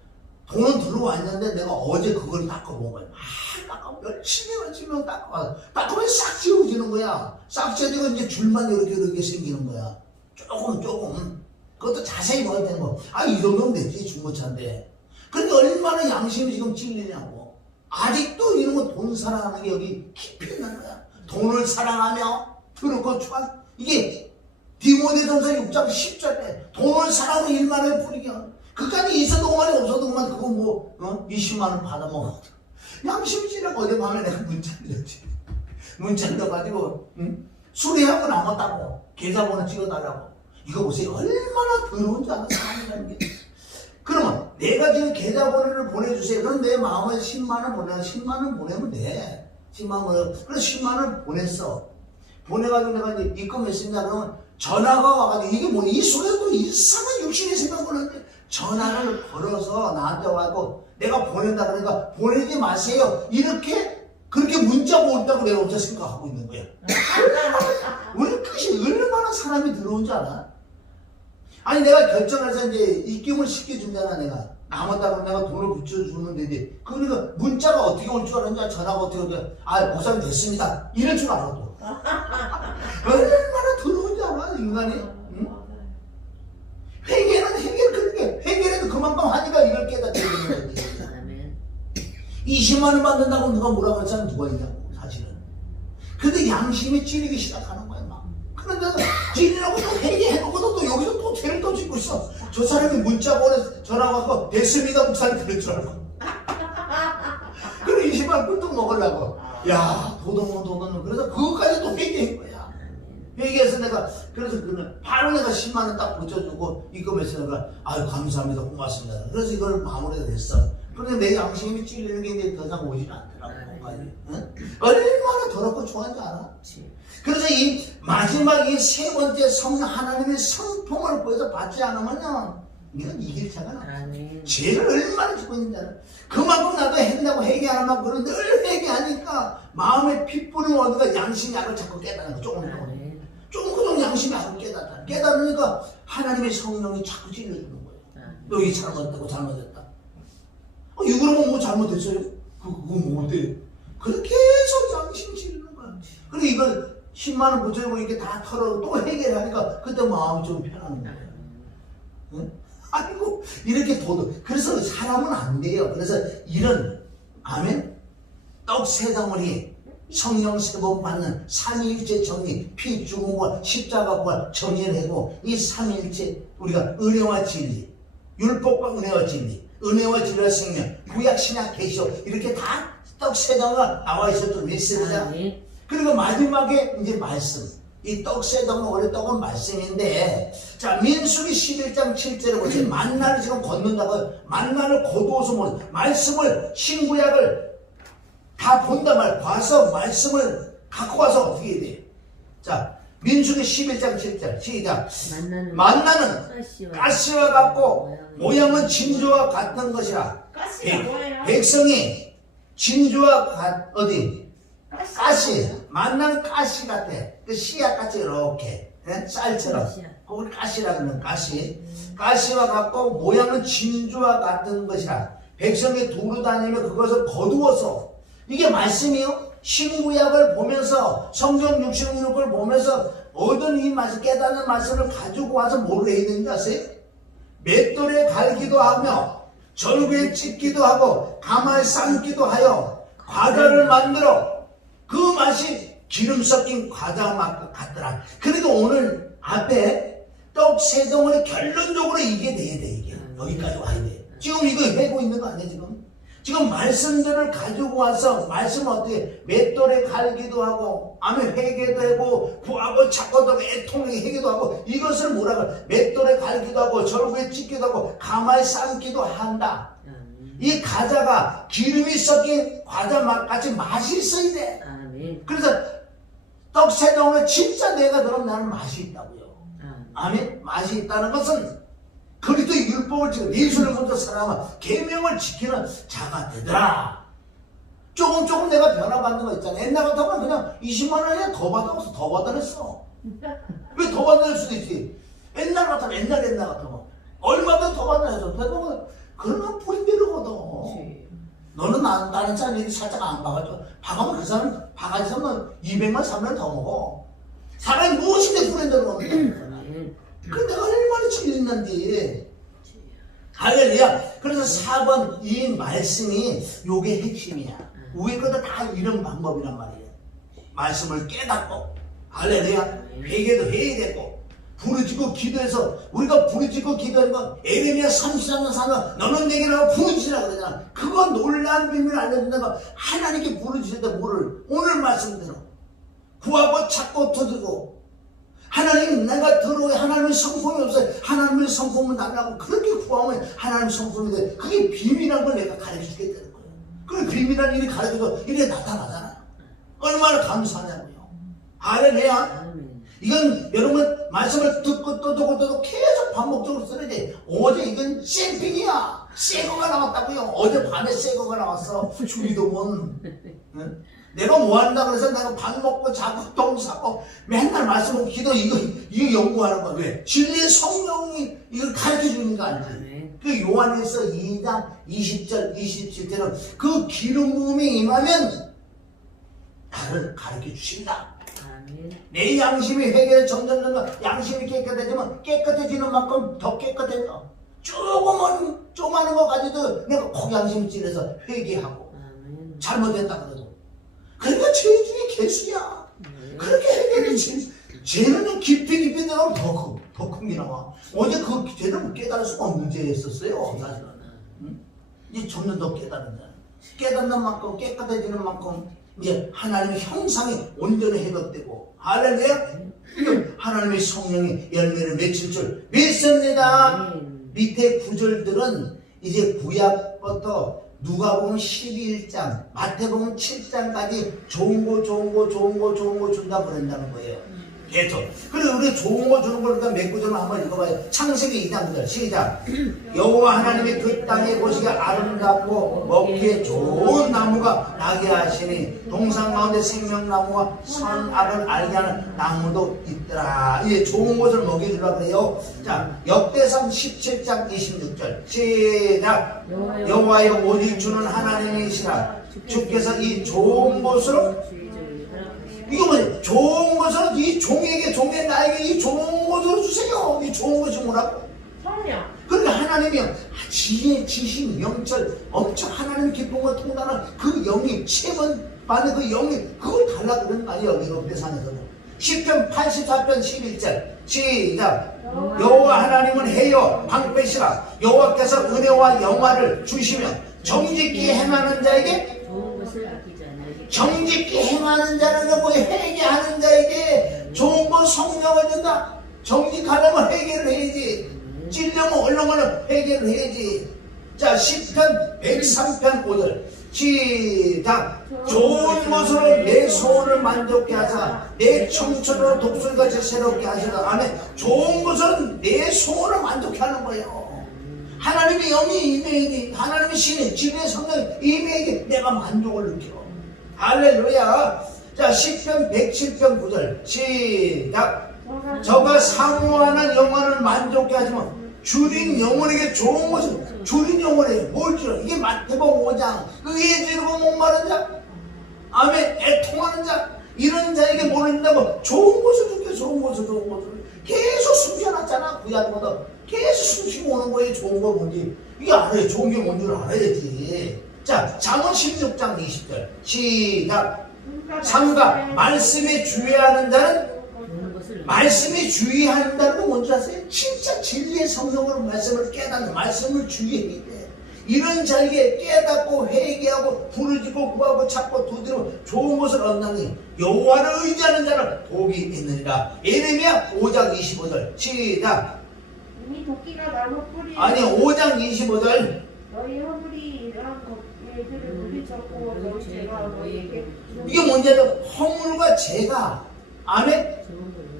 돈은 들어왔는데 내가 어제 그걸 닦아본 거야. 열심히 닦으면 싹 지워지는 거야. 싹 지워지고 이제 줄만 이렇게 생기는 거야. 조금. 그것도 자세히 봐야 되는 거. 이 정도면 됐지 중고차인데. 그러니까 얼마나 양심이 지금 찔리냐고. 아직도 이런 거 돈 사랑하는 게 여기 깊이 있는 거야. 돈을 사랑하며 더럽고 추한 이게 디모데전서 6장 10절에 돈을 사랑하고 일만을 뿌리겨. 그까지 있어도 그만이 없어도 그만 그거 뭐 20만 원 받아먹어. 양심이 찔려고 어젯밤에 내가 문자를 넣어가지고 수리하고 남았다고 계좌번호 찍어달라고. 이거 보세요. 얼마나 더러운 줄 아는 사람이라는 게. 그러면 내가 지금 계좌번호를 보내주세요. 그럼 내 마음에 10만 원 보내라. 10만 원 보내면 돼. 10만 원. 그래 10만 원 보냈어. 보내가지고 내가 이제 입금했습니다. 그러면 전화가 와가지고 이게 뭐 이 속에 또 이상한 육신의 생각을 하는데 전화를 걸어서 나한테 와고 내가 보낸다 그러니까 보내지 마세요. 그렇게 문자가 온다고 내가 어째 생각하고 있는 거야. 우리 끝이 얼마나 사람이 들어온 줄 알아? 아니 내가 결정해서 이제 입김을 시켜준다나 내가 남았다고 내가 돈을 붙여주면 되지. 그러니까 문자가 어떻게 올 줄 알았냐, 전화가 어떻게 올 줄 알았냐. 아 목사님 됐습니다 이럴 줄 알아. 또 얼마나 더러운지 알아 인간이. 응? 회개는 그렇게 회개라도 그만큼 하니까 이걸 깨닫게 되는 거지. 20만 원 받는다고 누가 뭐라고 하는 사람 누가 있냐고 사실은. 근데 양심이 찔리기 시작하는 거야 막. 그런데 찔리라고 또 회개해놓고도 또 여기서 또 죄를 또 짓고 있어. 저 사람이 문자 보내 전화 와서 됐습니다 목사님 그럴 줄 알고. 그래 20만 원 꿀떡 먹으려고. 야 도덕노. 그래서 그것까지 또 회개한 거야. 회개해서 내가 그래서 그는 바로 내가 10만 원 딱 붙여주고 입금해서 내가 아유 감사합니다 고맙습니다. 그래서 이걸 마무리가 됐어. 그런데 내 양심이 찔리는 게 이제 더 이상 오질 않더라고. 응? 얼마나 더럽고 좋아하는지 알아? 그래서 이 마지막 이 세 번째 성령 하나님의 성품을 보여서 받지 않으면요 이건 이길 자가 없어. 죄를 얼마나 짓고 있는지 알아? 그만큼 나도 했다고 회개 안 하면 그런 늘 회개하니까 마음에 핏불이 어디가 양심이 약을 자꾸 깨닫는 거 조금 양심이 약을 깨닫으니까 하나님의 성령이 자꾸 찔러주는 거예요. 너 이게 잘못됐다. 이거는 뭐 잘못했어요? 그거 뭔데? 그렇게 해서 양심 찔르는 거야. 그리고 이걸 10만 원 붙여주고 이렇게 다 털어도 또 해결을 하니까 그때 마음이 좀 편한 거예요. 응? 아이고 이렇게 그래서 사람은 안 돼요. 그래서 이런 아멘 떡 세 덩어리 성령 세 번 받는 삼위일체 정리 피 죽음과 십자가와 정리를 하고 이 삼위일체 우리가 은혜와 진리 율법과 은혜와 진리 은혜와 진리와 생명 구약 신약 계시록 이렇게 다 떡 세 덩어리가 나와 있었던 메시지다. 그리고 마지막에 이제 말씀 이 떡 세 덩어리 원래 떡은 말씀인데 자 민수기 11장 7절에 보세요. 만나를 지금 걷는다고 만나를 거두어서 보는 말씀을 신구약을 다 본단 말이야. 봐서 말씀을 갖고 와서 어떻게 해야 돼? 자 민수기 11장 7절 시작. 만나는 가시와 같고 모양은 진주와 같은 것이라. 백성이 진주와 어디? 가시. 만나는 가시 같아. 그 씨앗 같이 이렇게 쌀처럼. 그걸 가시라 그러면 가시. 가시와 같고 모양은 진주와 같은 것이라. 백성이 두루 다니며 그것을 거두어서 이게 말씀이요. 신구약을 보면서 성경 66을 보면서 얻은 이 말씀 깨닫는 말씀을 가지고 와서 뭘 해야 되는지 아세요? 맷돌에 갈기도 하며 절구에 찢기도 하고 가마에 삶기도 하여 과자를 만들어 그 맛이 기름 섞인 과자 맛 같더라. 그러니까 오늘 앞에 떡 세 덩어리 결론적으로 이게 돼야 돼. 이게 여기까지 와야 돼. 지금 이거 해고 있는 거 아니야 지금 말씀들을 가지고 와서 말씀 어떻게 맷돌에 갈기도 하고 아멘 회개도 하고 구하고 찾고도 하고 애통하게 회개도 하고 이것을 뭐라고 맷돌에 갈기도 하고 절구에 찢기도 하고 가마에 삶기도 한다. 이 과자가 기름이 섞인 과자 맛같이 맛이 있어야 돼. 그래서 떡 세 덩어리 진짜 내가 들으면 나는 맛이 있다고요. 아멘. 맛이 있다는 것은 그리스도 율법을 지켜 예수를 먼저 사랑하면 계명을 지키는 자가 되더라. 조금 내가 변화받는 거 있잖아. 옛날 같으면 그냥 20만 원이야 더 받아서 더 받아냈어. 왜 더 받아낼 수도 있지. 옛날 같으면 옛날 같으면 얼마든 더 받아냈어. 그러면 뿌리 내려거든. 너는 나는 짠 살짝 안 박아줘. 박으면 그 사람 바가지 사면 200만 300만 더 먹어. 사람이 무엇인데 뿌리 내려가는 그 내가 얼마나 질린단지. 할렐루야. 그래서 4번 이 말씀이 요게 핵심이야. 위에 것도 다 이런 방법이란 말이에요. 말씀을 깨닫고 할렐루야. 회개도 해야 되고 부르짖고 기도해서 우리가 부르짖고 기도하는 건 에레미야 33년 4년 너는 내게 나와 부르짖으라 그러잖아. 그건 놀라운 비밀을 알려준다고 하나님께 부르짖는다. 뭐를 오늘 말씀대로 구하고 찾고 두드리고 하나님 내가 들어오게 하나님의 성품이 없어요. 하나님의 성품을 달라고 그렇게 구하면 하나님의 성품이 돼. 그게 비밀이라는 걸 내가 가르쳐주게 되는 거예요. 그 비밀이라는 일이 가르쳐서 이게 나타나잖아. 얼마나 감사하냐고요. 할렐루야. 이건 여러분 말씀을 듣고 또 듣고 계속 반복적으로 쓰는데 어제 이건 샘핑이야. 새 거가 나왔다고요. 어제 밤에 새 거가 나왔어. 주기도 본. 응? 내가 뭐 한다 그래서 내가 밥 먹고 자고 똥 싸고 맨날 말씀하고 기도 이거 연구하는 거야. 왜? 진리의 성령이 이걸 가르쳐 주는 거 아니지. 그 요한에서 2장 20절 27절은 그 기름 부음이 임하면 나를 가르쳐 주신다. 내 양심이 회개를 점점 양심이 깨끗해지면 깨끗해지는 만큼 더 깨끗해져. 조그마한 거 가지고 내가 꼭 양심이 찔려서 회개하고 잘못했다 그래도 그러니까 죄 중에 개수야. 그렇게 회개를 죄는 깊이 들어가면 더 큰 게 나와. 어제 그 죄를 깨달을 수가 없는 죄였었어요 사실은. 이제 점점 더 깨닫는다. 깨닫는 만큼 깨끗해지는 만큼 이제 하나님의 형상이 온전히 회복되고 할렐루야. 하나님의 성령이 열매를 맺힐 줄 믿습니다. 밑에 구절들은 이제 구약부터 누가복음 12장 마태복음 7장까지 좋은 거 준다 그런다는 거예요. 계속. 그리고 우리 좋은 거 주는 거니까 몇 구절만 한번 읽어봐요. 창세기 2장 9절 시작. 여호와 하나님이 그 땅에 보시기에 아름답고 먹기에 좋은 나무가 나게 하시니 동산 가운데 생명나무와 선악을 알게 하는 나무도 있더라. 이제 좋은 것을 먹여주려고 그래요. 자, 역대상 17장 26절 시작. 여호와여 오직 주는 하나님이시라. 주께서 이 좋은 것으로 이거 뭐지? 좋은 것을 이 종의 나에게 이 좋은 것을 주세요. 이 좋은 것이 뭐라고? 성령. 그러니까 하나님이 지신 영철 엄청 하나님 기쁜 거 통달하는 그 영이 세번 받는 그 영이 그걸 달라고 그러는 거 아니에요. 여기 역대상에서는. 시편 84편 11절 시작. 여호와 하나님은 해요 방패시라. 여호와께서 은혜와 영화를 주시며 정직히 행하는 자에게 좋은 것을 아끼지 않아요. 정직히 행하는 자는 뭐 회개하는 자에게 좋은 거 성령을 준다. 정직하려면 회개를 해야지. 찔려면 얼렁얼렁 회개를 해야지. 자, 시편 103편 5절 시작. 좋은 것으로 내 소원을 만족케 하사 내 청춘으로 독수리같이 새롭게 하시다. 아멘. 좋은 것은 내 소원을 만족케 하는 거예요. 하나님의 영이 임해야지. 하나님의 신이 진리의 성령이 임해야지 내가 만족을 느껴. 할렐루야. 자, 시편 107편 9절 시작. 저가 사모하는 영혼을 만족케 하지만 주린 영혼에게 좋은 것을 주린 영혼에게 뭘 주라. 이게 마태복음 5장 의에 지르고 목마른 자 아멘 애통하는 자 이런 자에게 뭘 준다고 좋은 것을 줄게. 좋은 것을 계속 숨겨놨잖아. 구약보다 계속 숨기고 오는 거에 좋은 거 뭔지 이게 알아야 좋은 게 뭔 줄 알아야지. 자, 잠언 16장 20절 시작. 삼가 말씀에 주의하는 자는 말씀에 주의한다는 건 뭔지 아세요? 진짜 진리의 성령으로 말씀을 깨닫는 말씀을 주의해야 돼. 이런 자에게 깨닫고 회개하고 부르짖고 구하고 찾고 두드리고 좋은 것을 얻나니 여호와를 의지하는 자는 복이 있느니라. 예레미야 5장 25절 시작. 이미 도끼가 나무 뿌리 아니 5장 25절 너희 허물이 이러한 것들을 물리쳤고 너희 죄가 너희에게 이게 뭔지는 허물과 죄가 아멘.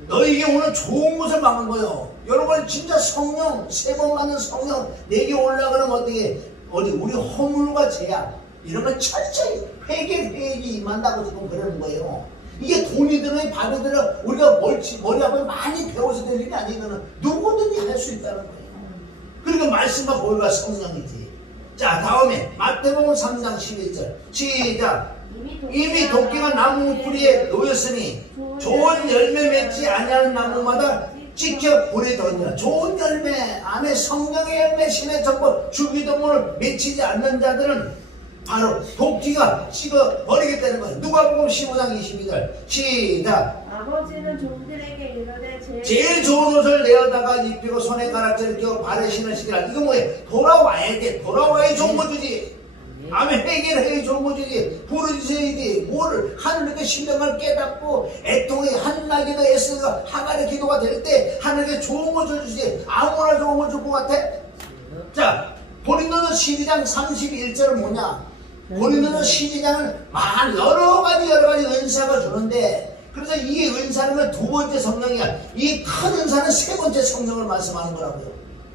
너에게 오늘 좋은 것을 막은 거예요. 여러분 진짜 성령 3번 받는 성령 내게 올라가면 어떻게 우리 허물과 죄악 이런 걸 철저히 회개해야지 임한다고 지금 그러는 거예요. 이게 돈이 들어 밥이 들어 우리가 머리 앞에 많이 배워서 될 일이 아니거든. 누구든지 할 수 있다는 거예요. 그러니까 말씀과 보혈과 성령이지. 자, 다음에 마태복음 3장 11절 시작. 이미 도끼가 나무 뿌리에 놓였으니 좋은 열매 맺지 아니하는 나무마다 찍혀 불에 던져. 좋은 열매 안에 성령의 열매 신의 정보 주기도문을 맺히지 않는 자들은 바로 도끼가 찍어 버리겠다는 거예요. 누가복음 15장 22절 시작. 아버지는 종들에게 이르되 제일 좋은 옷을 내어다가 입히고 손에 가락지를 끼워 발에 신으시리라. 이거 뭐예요? 돌아와야 돼. 돌아와야 좋은 거 주지. 아멘. 회개를 해야 좋은 거 주지. 부르짖어야지. 뭐를 하늘에게 심령을 깨닫고 애통의 한나기도 애쓰가 하나님의 기도가 될 때 하늘에게 좋은 것을 주지. 아무나 좋은 걸 줄 것 같아? 자, 고린도서 12장 31절은 뭐냐? 고린도서 12장은 여러 가지 은사가 주는데 그래서 이 은사는 두 번째 성령이야. 이 큰 은사는 세 번째 성령을 말씀하는 거라고요.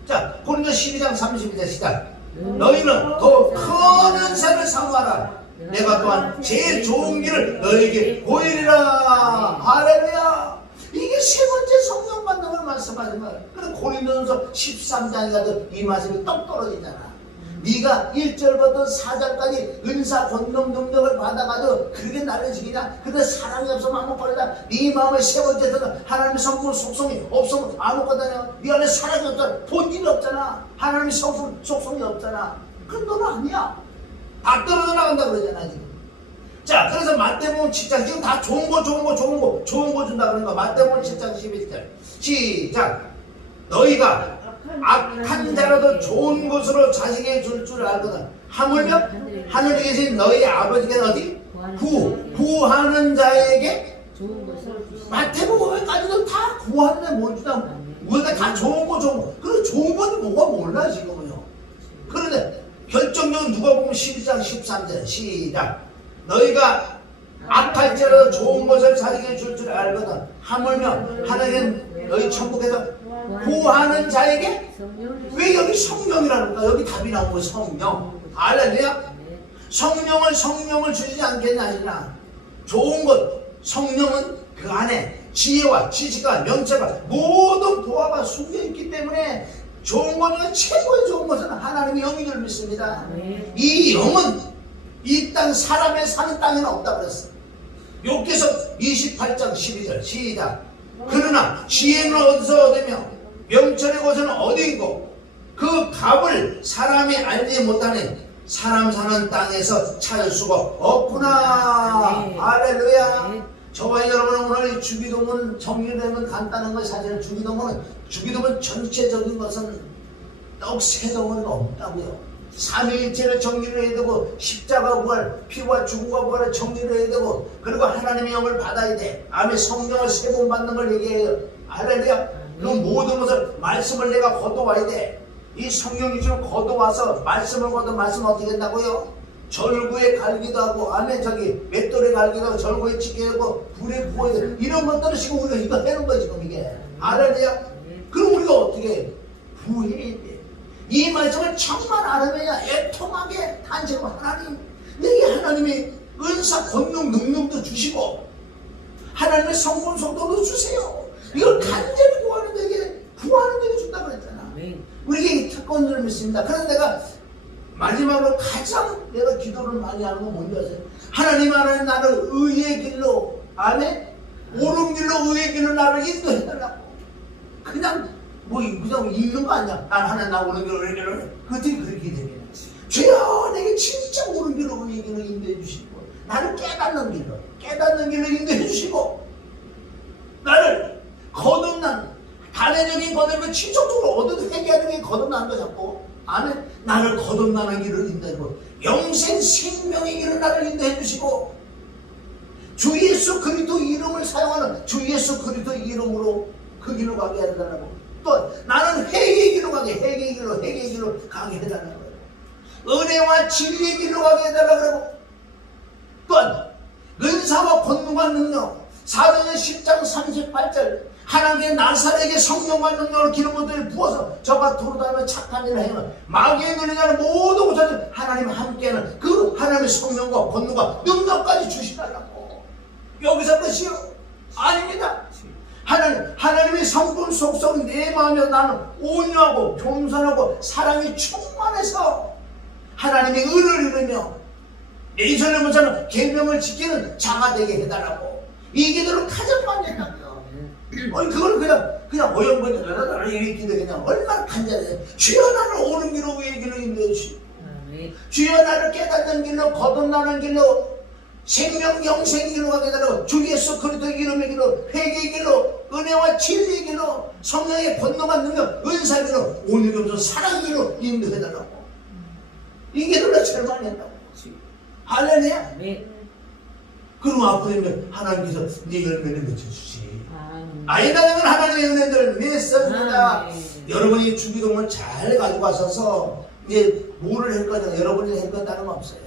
자, 고린도 12장 32절 시작. 너희는 더 큰 은사를 사모하라. 내가 또한 제일 좋은 길을 너희에게 보이리라. 할렐루야. 이게 세 번째 성령 만남을 말씀하는 거야. 그래서 고린도전서 13장에 가도 이 말씀이 똑 떨어지잖아. 네가 1절부터 4절까지 은사 권능 능력을 받아가지고 그렇게 나를 지키냐? 근데 사랑이 없으면 아무것도다. 네 마음의 세 번째는 하나님의 성품 속성이 없으면 아무것도냐? 네 안에 사랑이 없잖아. 본질이 없잖아. 하나님의 성품 속성이 없잖아. 그럼 너는 아니야. 다 떨어져 나간다 그러잖아 지금. 자, 그래서 마태복음 7장 지금 다 좋은 거 준다 그러는 거. 마태복음 7장 11절 시작. 너희가 악한 자라도 좋은 것으로 자식에게 줄 줄 알거든. 하물며 하늘에 계신 너희 아버지께는 어디? 구하는 자에게 좋은 것을 주시고 마태복음에까지도 다 구하는데 뭘 주다. 우리가 다 좋은 거. 그래 좋은 건 뭐가 몰라 지금은요. 그런데 결정적으로 누가복음 12장 13절 시작. 너희가 악할지라도 좋은 것을 자기에게 줄 줄 알거든. 하물며 하나님은 너희 천국에서 구하는 자에게 왜 여기 성령이라는 거야? 여기 답이 나온 거야. 성령. 할렐루야. 성령을 주시지 않겠냐 하시나. 좋은 것 성령은 그 안에 지혜와 지식과 명체가 모든 보화가 숨겨있기 때문에 좋은 것 중에 최고의 좋은 것은 하나님의 영인 줄 믿습니다. 이 영은 이 땅 사람의 사는 땅에는 없다 그랬어. 욥기서 28장 12절 시작. 그러나 지혜는 어디서 얻으며 명철의 곳은 어디이고 그 값을 사람이 알지 못하는 사람 사는 땅에서 찾을 수가 없구나. 할렐루야. 저와 여러분은 오늘 주기도문 정리되면 간단한 것. 사실은 주기도문 전체적인 것은 꼭 세 덩어리가 없다고요. 삼위일체를 정리를 해야 되고 십자가 부활, 피와 죽음과 부활을 정리를 해야 되고 그리고 하나님의 영을 받아야 돼. 아멘. 성령을 세 번 받는 걸 얘기해요. 할렐루야. 그 모든 것을 말씀을 내가 걷어와야 돼. 이 성령이 좀 걷어와서 말씀을 걷어. 말씀은 어떻게 된다고요? 절구에 갈기도 하고 아멘. 맷돌에 갈기도 하고 절구에 치게 하고 불에 구워야 돼. 이런 것들을 지금 우리가 이거 해놓은 거야 지금 이게. 할렐루야. 그럼 우리가 어떻게 구해야 돼? 이 말씀을 정말 알아내야 애통하게 단체로 하나님 내게 하나님의 은사 권능 능력도 주시고 하나님의 성품 속도도 주세요. 이걸 간절히 구하는 데게 준다 그랬잖아. 우리에게 이 특권을 믿습니다. 그래서 내가 마지막으로 가장 내가 기도를 많이 하는 건 뭔지 아세요? 하나님 나를 의의 길로 아멘. 옳은 길로 의의 길로 나를 인도해달라고. 그냥 읽는 거 아니야. 하나님 나 옳은 길로 의의 길로. 그것들이 그렇게 되겠네. 주여 내게 진짜 옳은 길로 의의 길로 인도해 주시고 나를 깨닫는 길로 인도해 주시고 나를 거듭난 단회적인 거듭을 친척적으로 얻은 회개하는 게 거듭나는 거 자꾸. 아멘. 나를 거듭나는 길을 인도해주고 영생 생명의 길을 나를 인도해 주시고 주 예수 그리스도 이름을 사용하는 주 예수 그리스도 이름으로 그 길로 가게 해달라고. 또 나는 회개의 길로 회개의 길로 가게 해달라고. 은혜와 진리의 길로 가게 해달라고 그러고 또한 은사와 권능과 능력 사도행전 10장 38절 하나님의 나사렛에게 성령과 능력을 기름을 부어서 저가 도로다니며 착한 일을 행하는 마귀의 눈에 가는 모든 곳에서 하나님과 함께하는 그 하나님의 성령과 권능과 능력까지 주시달라고. 여기서 끝이요? 아닙니다. 하나님의 성품 속성은 내 마음에 나는 온유하고 겸손하고 사랑이 충만해서 하나님의 의를 이루며 내 이전에 못하는 계명을 지키는 자가 되게 해달라고. 이 기도를 가장 많이 했다고요. 그걸 그냥 어영번이 나를 얘기기도 그냥 얼마나 간절해. 주여 나를 옳은 길로 의의 길로 인도해 주시고 주여 나를 깨닫는 길로 거듭나는 길로 생명 영생의 길로 가게 해달라고. 주 예수 그리스도의 이름의 길로 회개의 길로 은혜와 진리의 길로 성령의 권능과 능력 은사의 길로 오늘 겸손 사랑의 길로 인도해달라고. 이 기도를 제일 많이 했다고. 할렐루야. 그럼 앞으로 하나님께서 네 열매를 맺혀주시. 아이다는 하나님의 은혜를 믿습니다. 여러분이 주기도문을 잘 가지고 가셔서 이제 뭐를 할 거냐. 여러분이 할 거다는 건 없어요.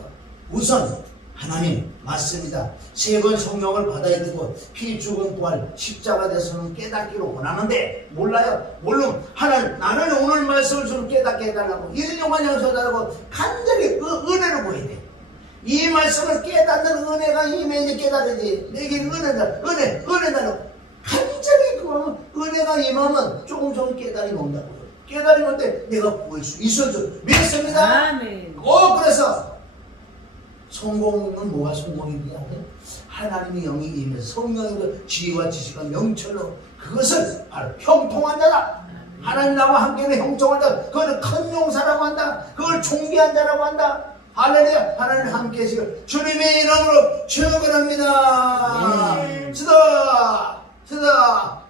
우선 하나님 맞습니다. 세 번 성령을 받아야 되고 피 죽은 부활 십자가 돼서는 깨닫기를 원하는데 몰라요. 물론 하나님 나는 오늘 말씀을 좀 깨닫게 해달라고 일용한 영서달라고 간절히 그 은혜를 보여야 돼. 이 말씀을 깨닫는 은혜가 임해야 깨달아야지. 내게 은혜달라고 간절히 그 은혜가 임하면 조금 깨달이 온다고요. 깨달이 올 때 내가 보일 수 있을 줄 믿습니다. 아멘. 그래서 성공은 뭐가 성공이냐? 하나님의 영이 임해서 성령의 지혜와 지식과 명철로 그것을 바로 형통한 자다. 하나님 나와 함께는 형통한 자. 그걸 큰 용사라고 한다. 그걸 존귀한 자라고 한다. 할렐루야. 하나님 함께 계시고 주님의 이름으로 축원합니다. 쓰다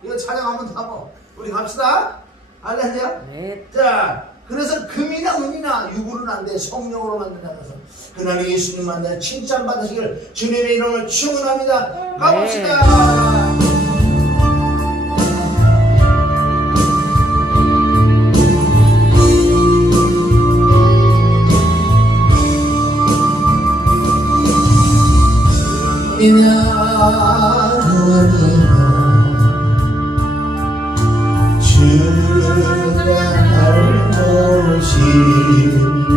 이거 찬양하면 하고 우리 갑시다. 할렐루야. 네. 자, 그래서 금이나 은이나 유물은 안 돼. 성령으로 만든다고 해서 그날 예수님 만나 칭찬받으시기를 주님의 이름을 축원합니다. 가봅시다. 주가 날 보신다면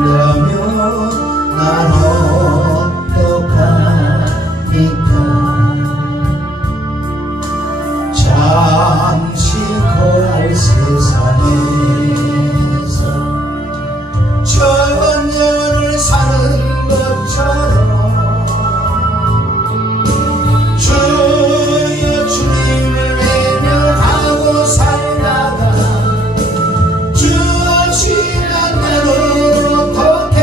난 어떡합니까? 잠시 고할 세상에서 천년을 사는 것처럼 주여 주님을 외면하고 살다가 주 없이 나는 어떡해.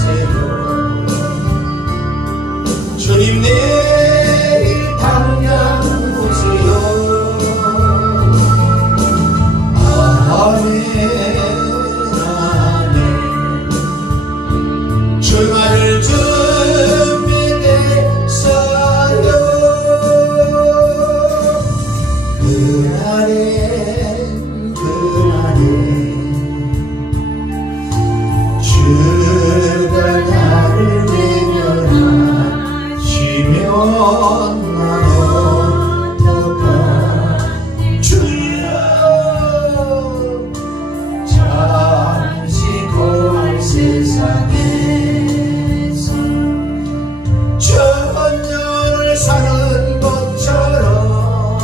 오세요 주님 내일 당장 오세요. 주말을 준비됐어요. 그날엔 주가 나를 외면하시면 난 어떡하니. 주여 잠시 고할 세상에서 천년을 사는 것처럼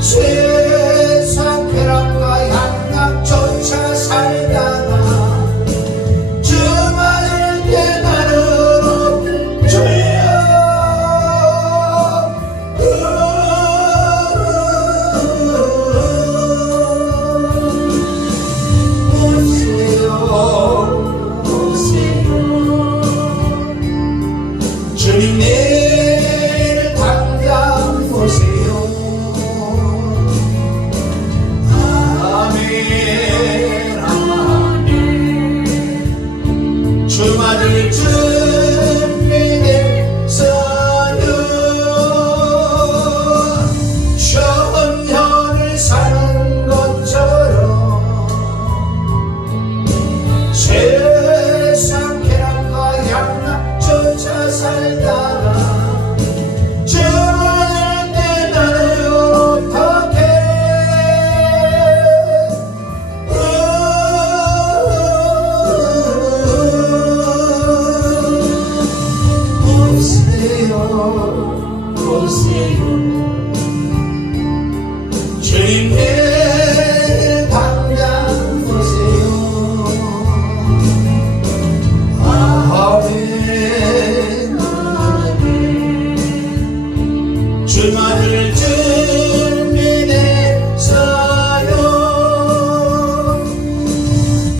세상 쾌락과 향락조차 살다가 주말을 때 나는 주여 오세요 주님 내일 당장 오세요. 아멘 아멘. 주말을 준비됐어요. 천년을 사는 것처럼 세상 쾌락과 향락조차 살다가